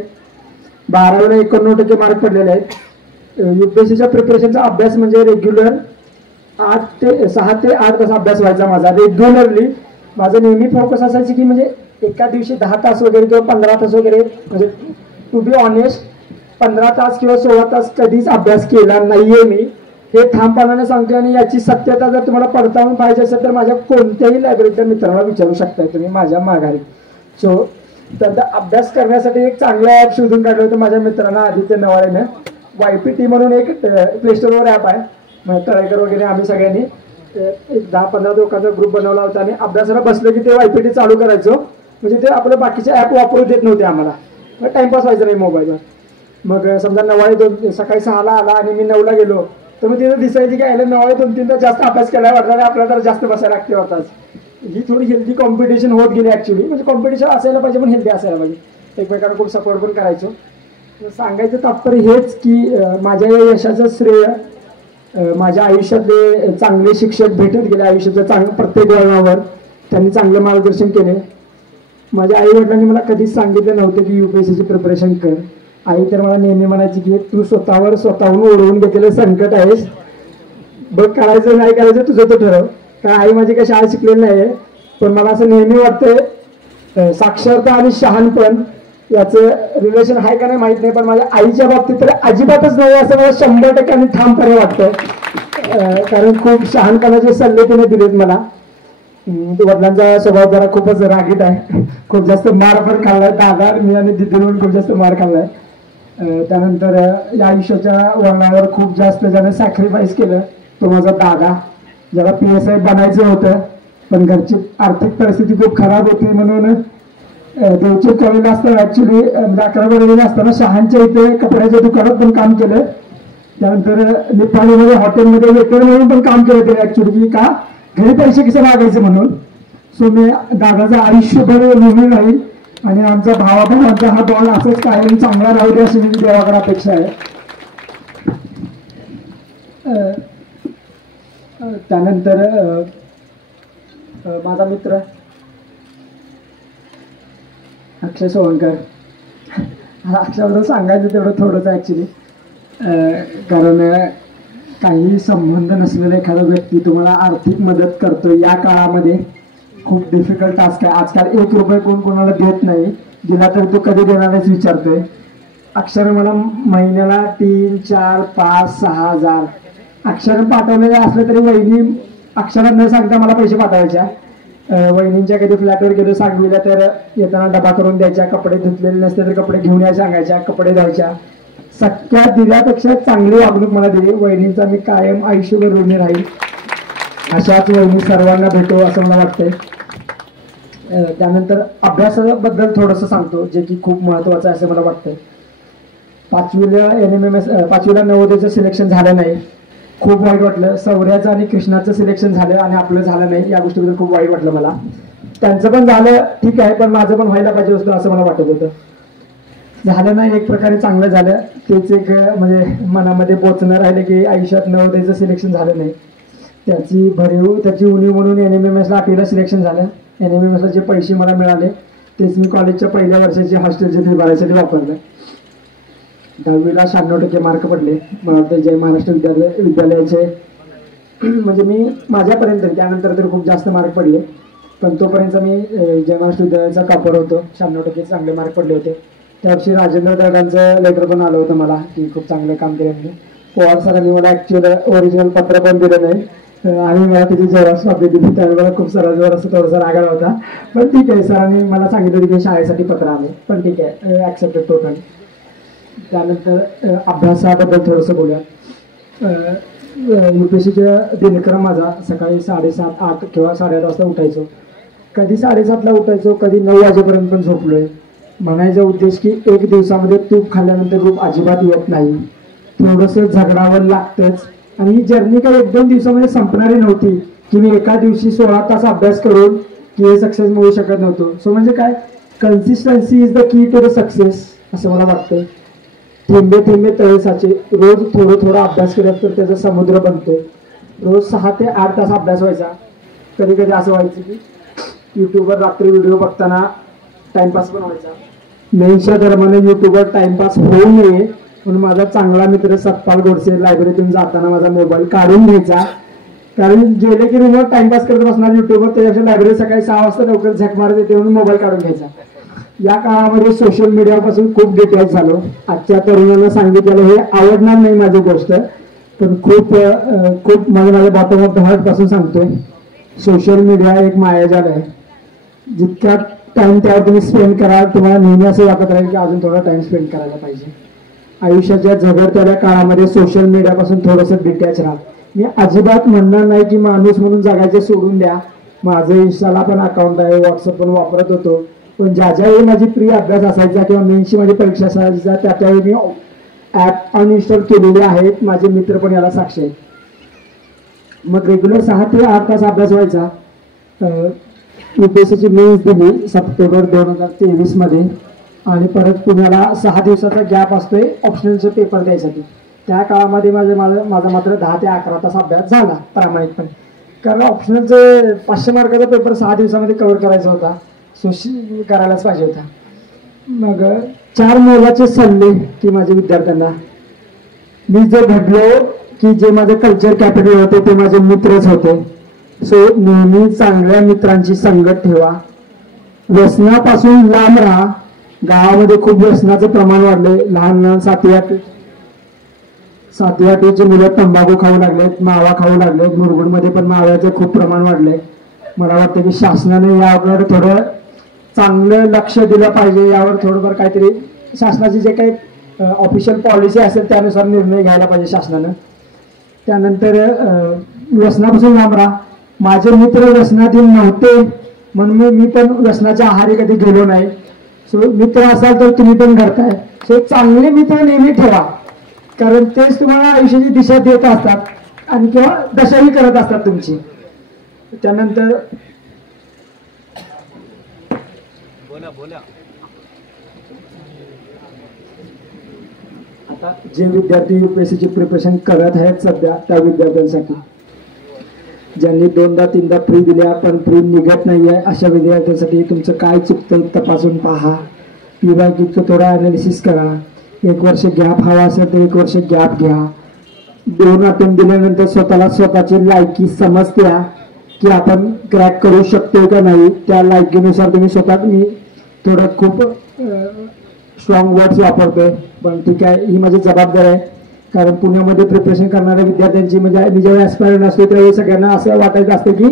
12वीला 91% मार्क पडलेले आहेत. UPSCच्या प्रिपरेशनचा अभ्यास म्हणजे रेग्युलर 6 ते 8 तास अभ्यास व्हायचा माझा रेग्युलरली. माझं नेहमी फोकस असायची की म्हणजे एका दिवशी 10 तास वगैरे किंवा 15 तास वगैरे म्हणजे टू बी ऑनेस्ट 15 तास किंवा 16 तास कधीच अभ्यास केला नाहीये मी, हे ठामपणाने सांगतो. आणि याची सत्यता जर तुम्हाला पडताळून पाहिजे असेल तर माझ्या कोणत्याही लायब्ररीच्या मित्राला विचारू शकताय तुम्ही माझ्या माघारी. सो त्यानंतर अभ्यास करण्यासाठी एक चांगलं ॲप शोधून काढलं होतं माझ्या मित्रांना आदित्य नवाळेनं. YPT म्हणून एक प्ले स्टोरवर ॲप आहे. तळेकर वगैरे आम्ही सगळ्यांनी एक 10-15 लोकांचा ग्रुप बनवला होता आणि अभ्यासाला बसलं की ते YPT चालू करायचो. म्हणजे ते आपलं बाकीचे ॲप वापरू देत नव्हते आम्हाला, मग टाइमपास व्हायचा नाही मोबाईलवर. मग समजा नवाळे सकाळी 6ला आला आणि मी 9ला गेलो तर मग तिथं दिसायची की आयला नवाळे 2-3 तास जास्त अभ्यास केला वाटला आणि आपल्याला तर जास्त बसायला लागते वाटतात. ही थोडी हेल्दी कॉम्पिटिशन होत गेली ॲक्च्युली. म्हणजे कॉम्पिटिशन असायला पाहिजे पण हेल्दी असायला पाहिजे. एकमेकांना खूप सपोर्ट पण करायचो. सांगायचं तात्पर्य हेच की माझ्या या यशाचं श्रेय माझ्या आयुष्यातले चांगले शिक्षक भेटत गेले. आयुष्याच्या प्रत्येक वळणावर त्यांनी चांगलं मार्गदर्शन केले. माझ्या आई वडिलांनी मला कधीच सांगितलं नव्हतं की UPSCची प्रिपरेशन कर. आई तर मला नेहमी म्हणायची की तू स्वतःहून ओढवून घेतलेलं संकट आहेस, बघ करायचं नाही करायचं तुझं तर ठरव. कारण आई माझी काही शाळा शिकलेली नाही आहे, पण मला असं नेहमी वाटतंय साक्षरता आणि शहाणपण याचं रिलेशन आहे का नाही माहीत नाही, पण माझ्या आईच्या बाबतीत तर अजिबातच नाही असं मला 100% ठामपणे वाटतं. कारण खूप शहाणपणाचे सल्ले तिने दिलेत मला. वडिलांचा स्वभाव जरा खूपच रागीट आहे, खूप जास्त मार पण खाल्लाय. दादा मी आणि दिदीने खूप जास्त मार खाल्लाय. त्यानंतर या आयुष्याच्या वळणावर खूप जास्त ज्याने सॅक्रिफाईस केलं तो माझा दादा. ज्याला PSI बनायचं होतं, पण घरची आर्थिक परिस्थिती खूप खराब होती म्हणून देवचे कॉलेजला असताना ऍक्च्युली 11वी असताना शहांच्या इथे कपड्याच्या दुकानात पण काम केलं. त्यानंतर निपाणीमध्ये हॉटेलमध्ये वेटर म्हणून पण काम केलं तरी ऍक्च्युली की का घरी पैसे कसे मागायचे म्हणून. सो मी दादाचं आयुष्यभर ऋणी राहील आणि आमचा भावाभावांचा हा बॉल असंच कायम चांगला राहू दे अशी मी देवाकडे अपेक्षा आहे. त्यानंतर माझा मित्र अक्षय सोळंकर. अक्षयाबद्दल सांगायचं तेवढं थोडंच ऍक्च्युली, कारण काही संबंध नसलेला एखादा व्यक्ती तुम्हाला आर्थिक मदत करतो या काळामध्ये खूप डिफिकल्ट टास्क आहे. आजकाल 1 रुपये कोण कोणाला देत नाही, दिला तर तो कधी देणारच विचारतोय. अक्षर मला महिन्याला 3, 4, 5, 6 हजार अक्षर पाठवलेले असलं तरी वहिनी अक्षरात न सांगता मला पैसे पाठवायच्या. वहिनींच्या कधी फ्लॅटवर गेलो सांगविल्या तर येताना डबा करून द्यायच्या, कपडे धुतलेले नसते तर कपडे घेऊन या सांगायच्या, कपडे द्यायच्या. सख्या दिल्यापेक्षा चांगली वागणूक मला दिली. वहिनींचा मी कायम आयुष्यभर ऋणी राहील. अशाच वहिनी सर्वांना भेटो असं मला वाटतंय. त्यानंतर अभ्यासाबद्दल थोडंसं सांगतो जे की खूप महत्त्वाचं आहे असं मला वाटतंय. 5वीला NMMS 5वीला नवोदयचं सिलेक्शन झालं नाही, खूप वाईट वाटलं. सौर्याचं आणि कृष्णाचं सिलेक्शन झालं आणि आपलं झालं नाही, या गोष्टीबद्दल खूप वाईट वाटलं मला. त्यांचं पण झालं ठीक आहे, पण माझं पण व्हायला पाहिजे होतं असं मला वाटत होतं. झालं नाही, एक प्रकारे चांगलं झालं. तेच एक म्हणजे मनामध्ये पोचणं राहिलं की आयुष्यात नवोदयचं सिलेक्शन झालं नाही, त्याची उणीव म्हणून NMMS ला 8वीला सिलेक्शन झालं. NMMS ला जे पैसे मला मिळाले तेच मी कॉलेजच्या पहिल्या वर्षाची हॉस्टेलची फी भरायसाठी वापरलं. 10वीला 96% मार्क पडले. मला वाटतं जय महाराष्ट्र विद्यालयाचे म्हणजे मी माझ्यापर्यंत, त्यानंतर तर खूप जास्त मार्क पडले, पण तोपर्यंत मी जय महाराष्ट्र विद्यालयाचा टॉपर होतो. 96% चांगले मार्क पडले होते. त्या वर्षी राजेंद्र दादांचं लेटर पण आलं होतं मला की खूप चांगलं काम केलं म्हणून. पवार सरांनी मला ऍक्च्युअल ओरिजिनल पत्र पण दिलं नाही आणि मला त्याची जेव्हा कॉपी दिली त्यावेळी मला खूप सरांवर असं थोडासा राग आला होता. पण ठीक आहे, सरांनी मला सांगितलं की शाळेसाठी पत्र आले, पण ठीक आहे, ॲक्सेप्टेड टोटल. त्यानंतर अभ्यासाबद्दल थोडंसं बोलूया. UPSCचा दिनक्रम माझा सकाळी 7:30, 8 किंवा 8:30 वाजता उठायचो. कधी 7:30ला उठायचो, कधी 9 वाजेपर्यंत पण झोपलोय. म्हणायचा उद्देश की 1 दिवसामध्ये तूप खाल्ल्यानंतर रूप अजिबात येत नाही, थोडंसं झगडावं लागतंच. आणि ही जर्नी काही 1-2 दिवसामध्ये संपणारी नव्हती की मी एका दिवशी 16 तास अभ्यास करून की हे सक्सेस मिळू शकत नव्हतो. सो म्हणजे काय, consistency is the key to the success असं मला वाटतं. थेंबे थेंबे तळे साचे. रोज थोडा अभ्यास केला तर त्याचा समुद्र बनतोय. रोज 6 ते 8 तास अभ्यास व्हायचा. कधी कधी असं व्हायचं की यूट्यूबवर रात्री व्हिडिओ बघताना टाइमपास पण व्हायचा. मेन्सच्या दरम्यान यूट्यूबवर टाइमपास होऊ नये म्हणून माझा चांगला मित्र सतपाल गोडसे लायब्ररीतून जाताना माझा मोबाईल काढून घ्यायचा, कारण गेले की रूमवर टाइमपास करत बसणार यूट्यूबवर, त्याच्यापेक्षा लायब्ररी सकाळी 6 वाजता लवकर झक मारत येते म्हणून मोबाईल काढून घ्यायचा. या काळामध्ये सोशल मीडियापासून खूप डिटॅच झालो. आजच्या तरुणांना सांगितलेलं हे आवडणार नाही माझी गोष्ट, पण खूप माझ्या बॉटम ऑफ द हार्ट पासून सांगतोय, सोशल मीडिया एक मायाजाल आहे. जितका टाइम त्यावर तुम्ही स्पेंड कराल तुम्हाला नेहमी असं वाटत राहील की अजून थोडा टाइम स्पेंड करायला पाहिजे. आयुष्याच्या झगडत्या काळामध्ये सोशल मीडियापासून थोडंसं डिटॅच राहा. मी अजिबात म्हणणार नाही की माणूस म्हणून जगायचे सोडून द्या. माझं इंस्टाला पण अकाउंट आहे, व्हॉट्सअप पण वापरत होतो, पण ज्यावेळी माझी प्री अभ्यास असायचा किंवा मेन्सची माझी परीक्षा असायचा त्यावेळी मी ॲप अनइन्स्टॉल केलेले आहेत. माझे मित्र पण याला साक्षी आहेत. मग रेग्युलर 6 ते 8 तास अभ्यास व्हायचा. UPSCची मेन्स दिली सप्टेंबर 2023 मध्ये आणि परत पुण्याला 6 दिवसाचा गॅप असतोय ऑप्शनलचे पेपर द्यायसाठी. त्या काळामध्ये माझा मात्र 10 ते 11 तास अभ्यास झाला प्रामाणिकपणे, कारण ऑप्शनलचे 500 मार्काचा पेपर 6 दिवसामध्ये कव्हर करायचा होता, सो करायलाच पाहिजे होता. मग 4 मोलाचे सल्ले की माझ्या विद्यार्थ्यांना, मी जे घडलो की जे माझे कल्चर कॅपिटल होते ते माझे मित्रच होते. सो नेहमी चांगल्या मित्रांची संगत ठेवा, व्यसनापासून लांब राहा. गावामध्ये खूप व्यसनाचं प्रमाण वाढले. लहान 7वी-8वीची मुलं तंबाखू खाऊ लागलेत, मावा खाऊ लागलेत. मुरगुडमध्ये पण माव्याचं खूप प्रमाण वाढलंय. मला वाटतं की शासनाने यावर थोडं चांगलं लक्ष दिलं पाहिजे. यावर थोडंफार काहीतरी शासनाची जे काही ऑफिशियल पॉलिसी असेल त्यानुसार निर्णय घ्यायला पाहिजे शासनानं. त्यानंतर व्यसनापासून लांब राहा. माझे मित्र व्यसनाधीन नव्हते म्हणून मी पण व्यसनाच्या आहारी कधी गेलो नाही. सो मित्र असाल तर तुम्ही पण करताय. सो चांगले मित्र नेहमी ठेवा, कारण तेच तुम्हाला आयुष्याची दिशा देत असतात आणि किंवा दशाही करत असतात तुमची. त्यानंतर आता जे विद्यार्थी UPSCची प्रिपरेशन करत आहेत सध्या, त्या विद्यार्थ्यांसाठी ज्यांनी 2दा 3दा प्री दिल्या पण प्री निघत नाहीये, अशा विद्यार्थ्यांसाठी तुमचं काय चुकतं तपासून पहा. PYQचं थोडा अनालिसिस करा. 1 वर्ष गॅप हवा असेल तर 1 वर्ष गॅप घ्या. 2 अटेम्प्ट दिल्यानंतर स्वतःची लायकी समजत्या की आपण क्रॅक करू शकतो का नाही. त्या लायकीनुसार तुम्ही स्वतः, मी थोडं खूप स्ट्रॉंग वर्ड्स वापरतोय पण ठीक आहे, ही माझी जबाबदारी आहे. कारण पुण्यामध्ये प्रिपरेशन करणाऱ्या विद्यार्थ्यांची, म्हणजे मी जेव्हा ॲस्पायरंट असतो त्यावेळी सगळ्यांना असं वाटायचं असतं की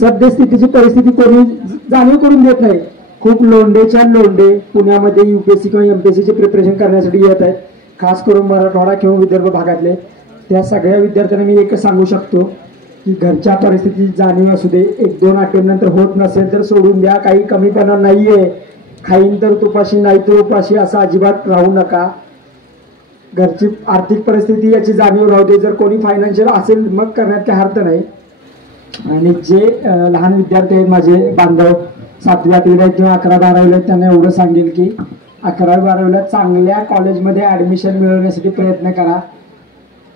सद्यस्थितीची परिस्थिती कोणी जाणीव करून देत नाही. खूप लोंढेच्या लोंढे पुण्यामध्ये UPSC किंवा MPSCची प्रिपरेशन करण्यासाठी येत आहेत, खास करून मराठवाडा किंवा विदर्भ भागातले. त्या सगळ्या विद्यार्थ्यांना मी एकच सांगू शकतो की घरच्या परिस्थितीची जाणीव असू दे. 1-2 अटेम्प्ट नंतर होत नसेल तर सोडून द्या. काही कमीपणा नाहीये. खाईन तर तुपाशी नाही तर उपाशी असं अजिबात राहू नका. घरची आर्थिक परिस्थिती याची जाणीव राहू दे. जर कोणी फायनान्शियल असेल मग करण्यात काही अर्थ नाही. आणि जे लहान विद्यार्थी आहेत माझे बांधव, 7वी 8वी आहेत किंवा 11वी 12वी आहेत, त्यांना एवढं सांगेल की 11वी 12वीला चांगल्या कॉलेजमध्ये ॲडमिशन मिळवण्यासाठी प्रयत्न करा.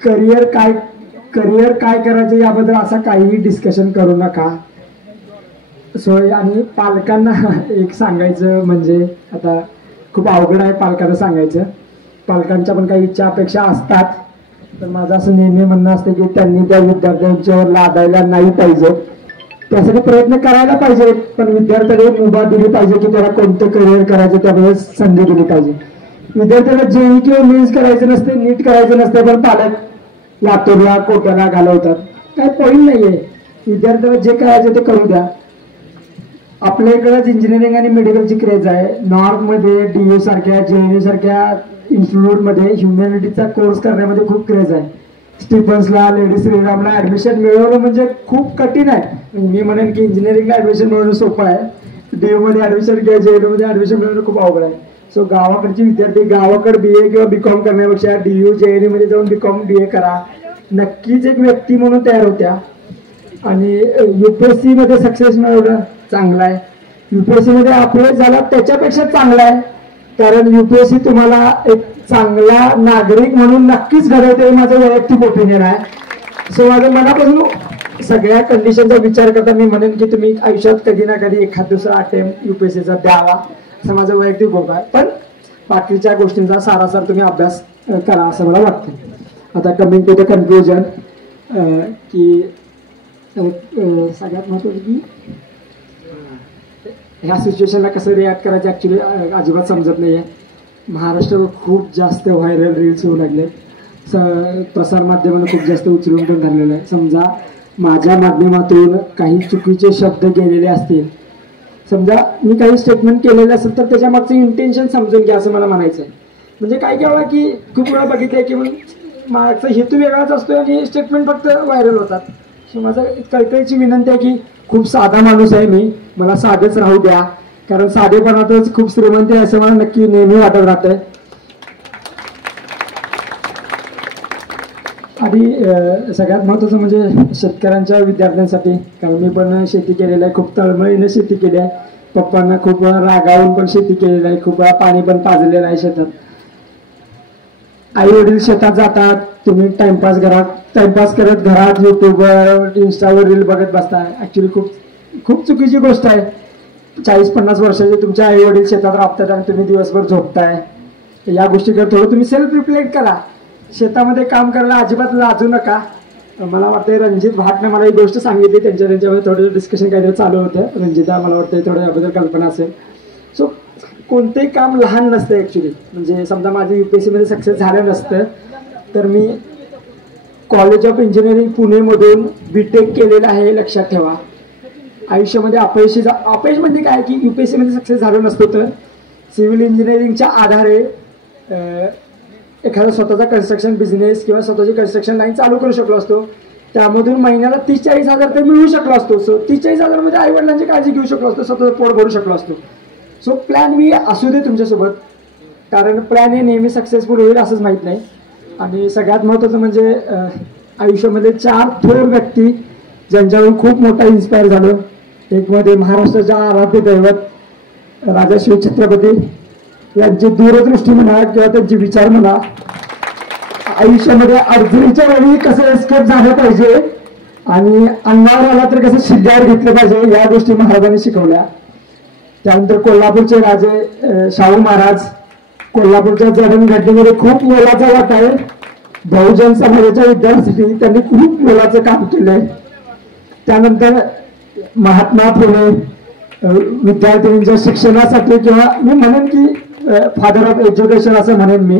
करिअर काय करायचं याबद्दल असं काहीही डिस्कशन करू नका. सो आणि पालकांना एक सांगायचं, म्हणजे आता खूप अवघड आहे पालकांना सांगायचं. पालकांच्या पण काही इच्छा अपेक्षा असतात, तर माझं असं नेहमी म्हणणं असतं की त्यांनी त्या विद्यार्थ्यांच्यावर लादायला नाही पाहिजे. त्यासाठी प्रयत्न करायला पाहिजे, पण विद्यार्थ्याला मुभा दिली पाहिजे की त्याला कोणतं करिअर करायचं त्याबद्दल संधी दिली पाहिजे. विद्यार्थ्याला JEE किंवा मेन्स करायचं नसते, नीट करायचं नसते, पण पालक लातूरला कोट्याला घालवतात. काय पॉईंट नाहीये. विद्यार्थ्याला जे करायचं ते करू द्या. आपल्या इकडंच इंजिनिअरिंग आणि मेडिकलची क्रेज आहे. नॉर्थमध्ये DU सारख्या JNU सारख्या इन्स्टिट्यूटमध्ये ह्युमॅनिटीचा कोर्स करण्यामध्ये खूप क्रेज आहे. स्टीफन्सला, लेडी श्रीरामला ऍडमिशन मिळवणं म्हणजे खूप कठीण आहे. मी म्हणेन की इंजिनिअरिंगला ऍडमिशन मिळवणं सोपं आहे. DU मध्ये ऍडमिशन किंवा JNU मध्ये ऍडमिशन मिळवणं खूप अवघड आहे. सो गावाकडचे विद्यार्थी गावाकडे BA किंवा BCom करण्यापेक्षा DU JNU मध्ये जाऊन BCom BA करा. नक्कीच एक व्यक्ती म्हणून तयार होत्या. आणि UPSC मध्ये सक्सेस मिळवणं चांगलं आहे. UPSC मध्ये अपलोड झाला त्याच्यापेक्षा चांगला आहे, कारण UPSC तुम्हाला एक चांगला नागरिक म्हणून नक्कीच घडवते. हे माझं वैयक्तिक ओपिनियन आहे. सो माझं मनापासून सगळ्या कंडिशनचा विचार करता मी म्हणेन की तुम्ही आयुष्यात कधी ना कधी एखाद दुसरा अटेम्प्ट UPSCचा द्यावा, असं माझं वैयक्तिक मत आहे. पण बाकीच्या गोष्टींचा सारासार तुम्ही अभ्यास करा असं मला वाटतं. आता कमिंग टू द कन्क्लुजन, की सगळ्यात महत्त्वाचं की ह्या सिच्युएशनला कसं रिॲक्ट करायचं ॲक्च्युली अजिबात समजत नाही आहे. महाराष्ट्रावर खूप जास्त व्हायरल रील्स होऊ लागले. प्रसारमाध्यमांना खूप जास्त उचलून पण धरलेलं आहे. समजा माझ्या माध्यमातून काही चुकीचे शब्द गेलेले असतील, समजा मी काही स्टेटमेंट केलेले असेल तर त्याच्या मागचं इंटेन्शन समजून घ्या असं मला म्हणायचं आहे. म्हणजे काय केव्हा की खूप वेळा बघितलं की मागचा हेतू वेगळाच असतो आणि स्टेटमेंट फक्त व्हायरल होतात. सो माझं कळकळीची विनंती आहे की खूप साधा माणूस आहे मी, मला साधेच राहू द्या, कारण साधेपणातच खूप श्रीमंती आहे असं मला नक्की नेहमी वाटत राहतंय. आणि सगळ्यात महत्त्वाचं म्हणजे शेतकऱ्यांच्या विद्यार्थ्यांसाठी, कारण मी पण शेती केलेलं आहे, खूप तळमळीने शेती केली आहे. पप्पांना खूप वेळा रागावून पण शेती केलेलं आहे, खूप वेळा पाणी पण पाजलेलं आहे शेतात. आई वडील शेतात जातात, तुम्ही टाइमपास करत घरात युट्यूबवर इंस्टावर रील बघत बसताय. ऍक्च्युली खूप चुकीची गोष्ट आहे. 40-50 वर्षाचे तुमचे आई वडील शेतात राबतात आणि तुम्ही दिवसभर झोपताय. या गोष्टीकडे थोडं तुम्ही सेल्फ रिफ्लेक्ट करा. शेतामध्ये काम करायला अजिबात लाजू नका. मला वाटतं रणजित भाटने मला एक गोष्ट सांगितली, त्यांच्यामध्ये थोडं डिस्कशन काहीतरी चालू होतं. रणजिता मला वाटतं थोडं याबद्दल कल्पना असेल. सो कोणतेही काम लहान नसतं ॲक्च्युली. म्हणजे समजा माझं UPSC मध्ये सक्सेस झालं नसतं तर मी कॉलेज ऑफ इंजिनिअरिंग पुणेमधून BTech केलेलं आहे, लक्षात ठेवा. आयुष्यामध्ये अपयश म्हणजे काय की UPSC मध्ये सक्सेस झालं नसतं तर सिव्हिल इंजिनिअरिंगच्या आधारे एखादा स्वतःचा कन्स्ट्रक्शन बिझनेस किंवा स्वतःची कन्स्ट्रक्शन लाईन चालू करू शकलो असतो. त्यामधून महिन्याला 30-40 हजार तर मिळू शकलो असतो. सो 30-40 मध्ये आई वडिलांची काळजी घेऊ शकलो असतो, स्वतःचं पोट भरू शकलो असतो. सो प्लॅन बी असू दे तुमच्यासोबत, कारण प्लॅन हे नेहमी सक्सेसफुल होईल असंच माहीत नाही. आणि सगळ्यात महत्त्वाचं म्हणजे आयुष्यामध्ये 4 थोर व्यक्ती ज्यांच्यावरून खूप मोठा इन्स्पायर झालो. एक मध्ये महाराष्ट्राच्या आराध्य दैवत राजा शिव छत्रपती यांची दूरदृष्टी म्हणा किंवा त्यांचे विचार म्हणा, आयुष्यामध्ये अडचणीच्या वेळी कसं एस्केप झालं पाहिजे आणि अंगावर आला तर कसं शिद्धार घेतलं पाहिजे, या गोष्टी महाराजांनी शिकवल्या. त्यानंतर कोल्हापूरचे राजे शाहू महाराज, कोल्हापूरच्या जडणघडणीमध्ये खूप मोलाचा वाटा आहे. बहुजन समाजाच्या विद्यार्थ्यांसाठी त्यांनी खूप मोलाचं काम केलंय. त्यानंतर महात्मा फुले विद्यार्थिनींच्या शिक्षणासाठी, किंवा मी म्हणेन की फादर ऑफ एज्युकेशन असं म्हणेन मी.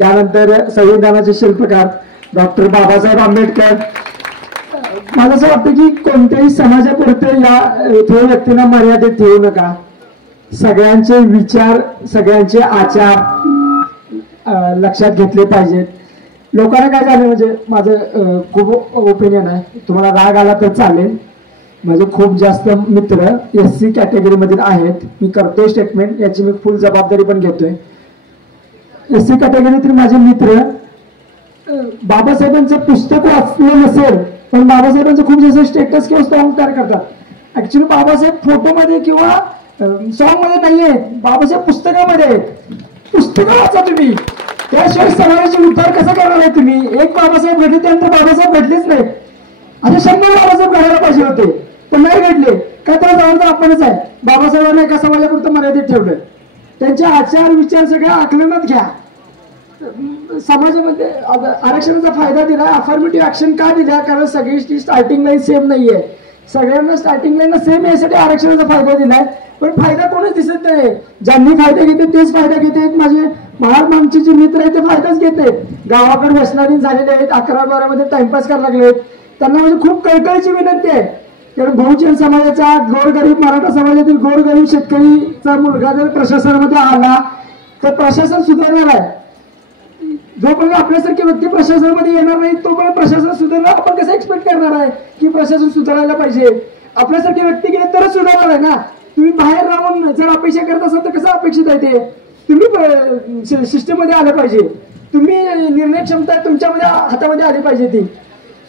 त्यानंतर संविधानाचे शिल्पकार डॉक्टर बाबासाहेब आंबेडकर. मला असं वाटतं की कोणत्याही समाजापुरते या थोर व्यक्तींना मर्यादित ठेवू नका. सगळ्यांचे विचार, सगळ्यांचे आचार लक्षात घेतले पाहिजेत. लोकांना काय झालं, म्हणजे माझं खूप ओपिनियन आहे, तुम्हाला राग आला तर चालेल, माझे खूप जास्त मित्र SC कॅटेगरीमधील आहेत. मी करतोय स्टेटमेंट, याची मी फुल जबाबदारी पण घेतोय. SC कॅटेगरीतील माझे मित्र बाबासाहेबांचं पुस्तक वाचलं नसेल, पण बाबासाहेबांचं खूप जास्त स्टेटस किंवा सॉंग तयार करतात. ऍक्च्युली बाबासाहेब फोटोमध्ये किंवा सॉंग मध्ये नाही आहेत, बाबासाहेब पुस्तकामध्ये आहेत. पुस्तकं वाचा तुम्ही, त्याशिवाय समाजाचा उद्धार कसा करणार आहे तुम्ही. एक बाबासाहेब घडले, त्यानंतर बाबासाहेब घडलेच नाहीत. आता 100 बाबासाहेब घडायला पाहिजे होते, पण नाही घडले. काय त्याला जाऊन आपणच आहे. बाबासाहेबांना एका समाजापुरतं मर्यादित ठेवलं. त्यांचे आचार विचार सगळ्या आकलनात घ्या. समाजामध्ये आरक्षणाचा फायदा दिला, अफर्मेटिव्ह ऍक्शन का दिला, कारण सगळी स्टार्टिंग लाईन सेम नाहीये. सगळ्यांना स्टार्टिंग लाईन सेम यासाठी आरक्षणाचा फायदा दिलाय, पण फायदा कोणच दिसत नाही. ज्यांनी फायदा घेते तेच फायदा घेते. माझे महाराष्ट्राचे जे मित्र आहेत ते फायदाच घेते. गावाकडे व्यसनाधीन झालेले आहेत, 11-12 टाइमपास करायला लागलेत. त्यांना म्हणजे खूप कळकळीची विनंती आहे, कारण बहुजन समाजाचा, गोरगरीब मराठा समाजातील गोरगरीब शेतकरीचा मुलगा जर प्रशासनामध्ये आला तर प्रशासन सुधारणार आहे. जोपर्यंत आपल्यासारखी व्यक्ती प्रशासनामध्ये येणार नाही तोपर्यंत प्रशासन सुधारणार आपण कसं एक्सपेक्ट करणार आहे की प्रशासन सुधारायला पाहिजे. आपल्यासारखी व्यक्ती गेले तरच सुधारणार आहे ना. तुम्ही बाहेर राहून जर अपेक्षा करत असाल तर कसं अपेक्षित आहे ते. तुम्ही सिस्टममध्ये आलं पाहिजे, तुम्ही निर्णय क्षमता तुमच्यामध्ये हातामध्ये आली पाहिजे ती.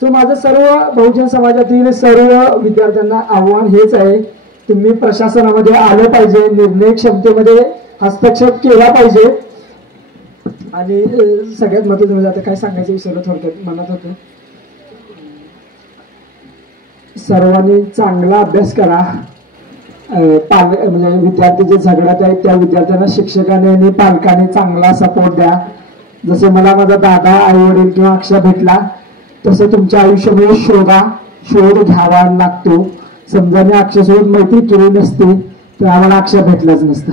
सो माझं सर्व बहुजन समाजातील सर्व विद्यार्थ्यांना आव्हान हेच आहे, तुम्ही प्रशासनामध्ये आलं पाहिजे, निर्णय क्षमतेमध्ये हस्तक्षेप केला पाहिजे. आणि सगळ्यात महत्त्वाचं म्हणजे आता काय सांगायचं विसरलं थोडक्यात मनात होतं, सर्वांनी चांगला अभ्यास करा. म्हणजे विद्यार्थी जे झगडत आहेत त्या विद्यार्थ्यांना शिक्षकाने आणि पालकाने चांगला सपोर्ट द्या. जसे मला माझा दादा, आई वडील किंवा अक्षा भेटला तसं तुमच्या आयुष्यामध्ये शोध घ्यावा लागतो. समजा मी अक्षासोबत मैत्री केली नसती तर आम्हाला अक्षा भेटलाच नसता.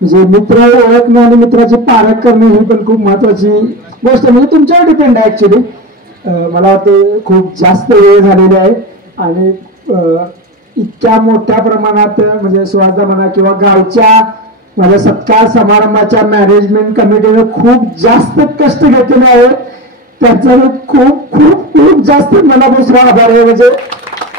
म्हणजे मित्र ओळखणं आणि मित्राची पारख करणं ही पण खूप महत्वाची गोष्ट, म्हणजे तुमच्यावर डिपेंड आहे ऍक्च्युली. मला वाटते खूप जास्त वेळ झालेला आहे आणि इतक्या मोठ्या प्रमाणात म्हणजे सुहासदा म्हणा किंवा गावच्या माझ्या सत्कार समारंभाच्या मॅनेजमेंट कमिटीने खूप जास्त कष्ट घेतलेले आहेत. त्याचा खूप खूप खूप जास्त मनापासून आभार आहे. म्हणजे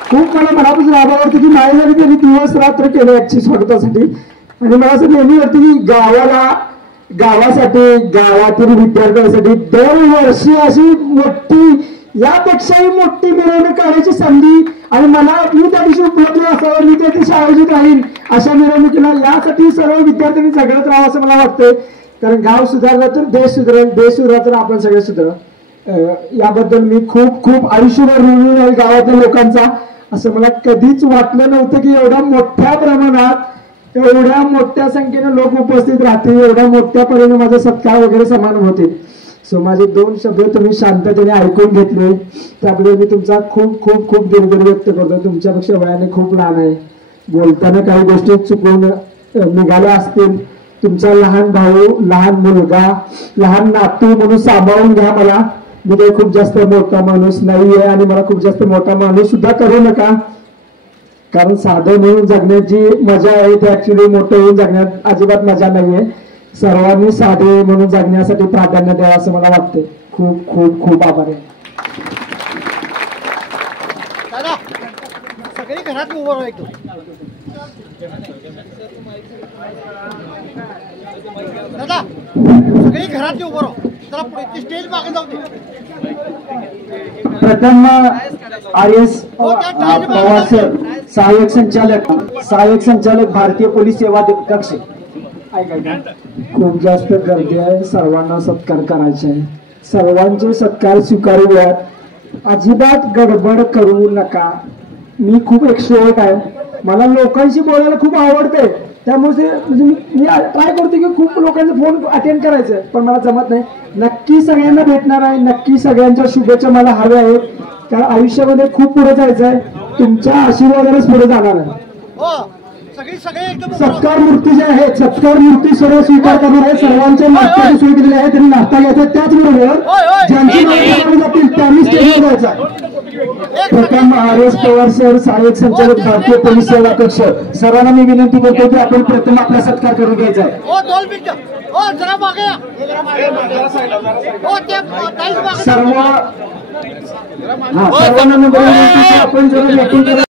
खूप मला मनापासून आभार वाटतं की माझ्यासाठी त्यांनी दिवस रात्र केले ऍक्च्युली स्वागतासाठी. आणि मला असं नेहमी वाटतं की गावासाठी गावातील विद्यार्थ्यांसाठी दरवर्षी अशी मोठी यापेक्षाही मोठी मिरवणूक काढायची संधी आणि मला मी त्या दिवशी उपलब्ध असावं, मी त्या दिवशी आयोजित राहीन अशा मिरवणुकीला. यासाठी सर्व विद्यार्थ्यांनी झगडत राहावं असं मला वाटतंय, कारण गाव सुधारलं तर देश सुधारेल, देश सुधारला तर आपण सगळे सुधारू. याबद्दल मी खूप खूप आयुष्यभर ऋणी आहे गावातील लोकांचा. असं मला कधीच वाटलं नव्हतं की एवढ्या मोठ्या प्रमाणात एवढ्या मोठ्या संख्येने लोक उपस्थित राहतील, एवढ्या मोठ्या परीने माझा सत्कार वगैरे समान होतील. सो माझे 2 शब्द तुम्ही शांततेने ऐकून घेतले त्याबद्दल मी तुमचा खूप खूप खूप दिलगिरी व्यक्त करतो. तुमच्यापेक्षा वयाने खूप लहान आहे, बोलताना काही गोष्टी चुकून निघाल्या असतील. तुमचा लहान भाऊ, लहान मुलगा, लहान नातू म्हणून सांभाळून घ्या मला. मी काही खूप जास्त मोठा माणूस नाहीये आणि मला खूप जास्त मोठा माणूस सुद्धा करू नका, कारण साधं म्हणून जगण्याची मजा आहे ते ऍक्च्युली मोठं होऊन जगण्यात अजिबात मजा नाहीये. सर्वांनी साधे म्हणून जगण्यासाठी प्राधान्य द्यावं असं मला वाटतं. खूप खूप खूप आभार आहे. सगळी घरात उभं राहायचो. दादा सगळी घरात उभं राहा. जरा पुढे स्टेज मागे जाऊ दे. प्रथम RS पवार सर, सहाय्यक संचालक भारतीय पोलीस सेवा कक्ष. खूप जास्त गर्दी आहे, सर्वांना सत्कार करायचे आहे. सर्वांचे सत्कार स्वीकारूयात, अजिबात गडबड करू नका. मी खूप एक्सट्रोवर्ट आहे, मला लोकांशी बोलायला खूप आवडते. त्यामुळे म्हणजे मी ट्राय करतो की खूप लोकांचे फोन अटेंड करायचं, पण मला जमत नाही. नक्की सगळ्यांना भेटणार आहे, नक्की सगळ्यांच्या शुभेच्छा मला हव्या आहेत. कारण आयुष्यामध्ये खूप पुढे जायचं आहे, तुमच्या आशीर्वादानेच पुढे जाणार आहे. सत्कार मूर्ती जे आहेत, सत्कार मूर्ती सर्व स्वीकार करणार आहे. सर्वांच्या नाश्त्याची सोय केलेली आहे, त्यांनी नाश्ता घ्यायचा. त्याचबरोबर ज्यांची नाव जातील त्यांनी स्टेजवर जायचं. प्रथम RS पवार सर, सहाय्यक संचालक भारतीय पोलीस सेवा कक्ष. सर्वांना मी विनंती करतो की आपण प्रथम आपला सत्कार करून घ्यायचा आहे. सर्वांना आपण जरा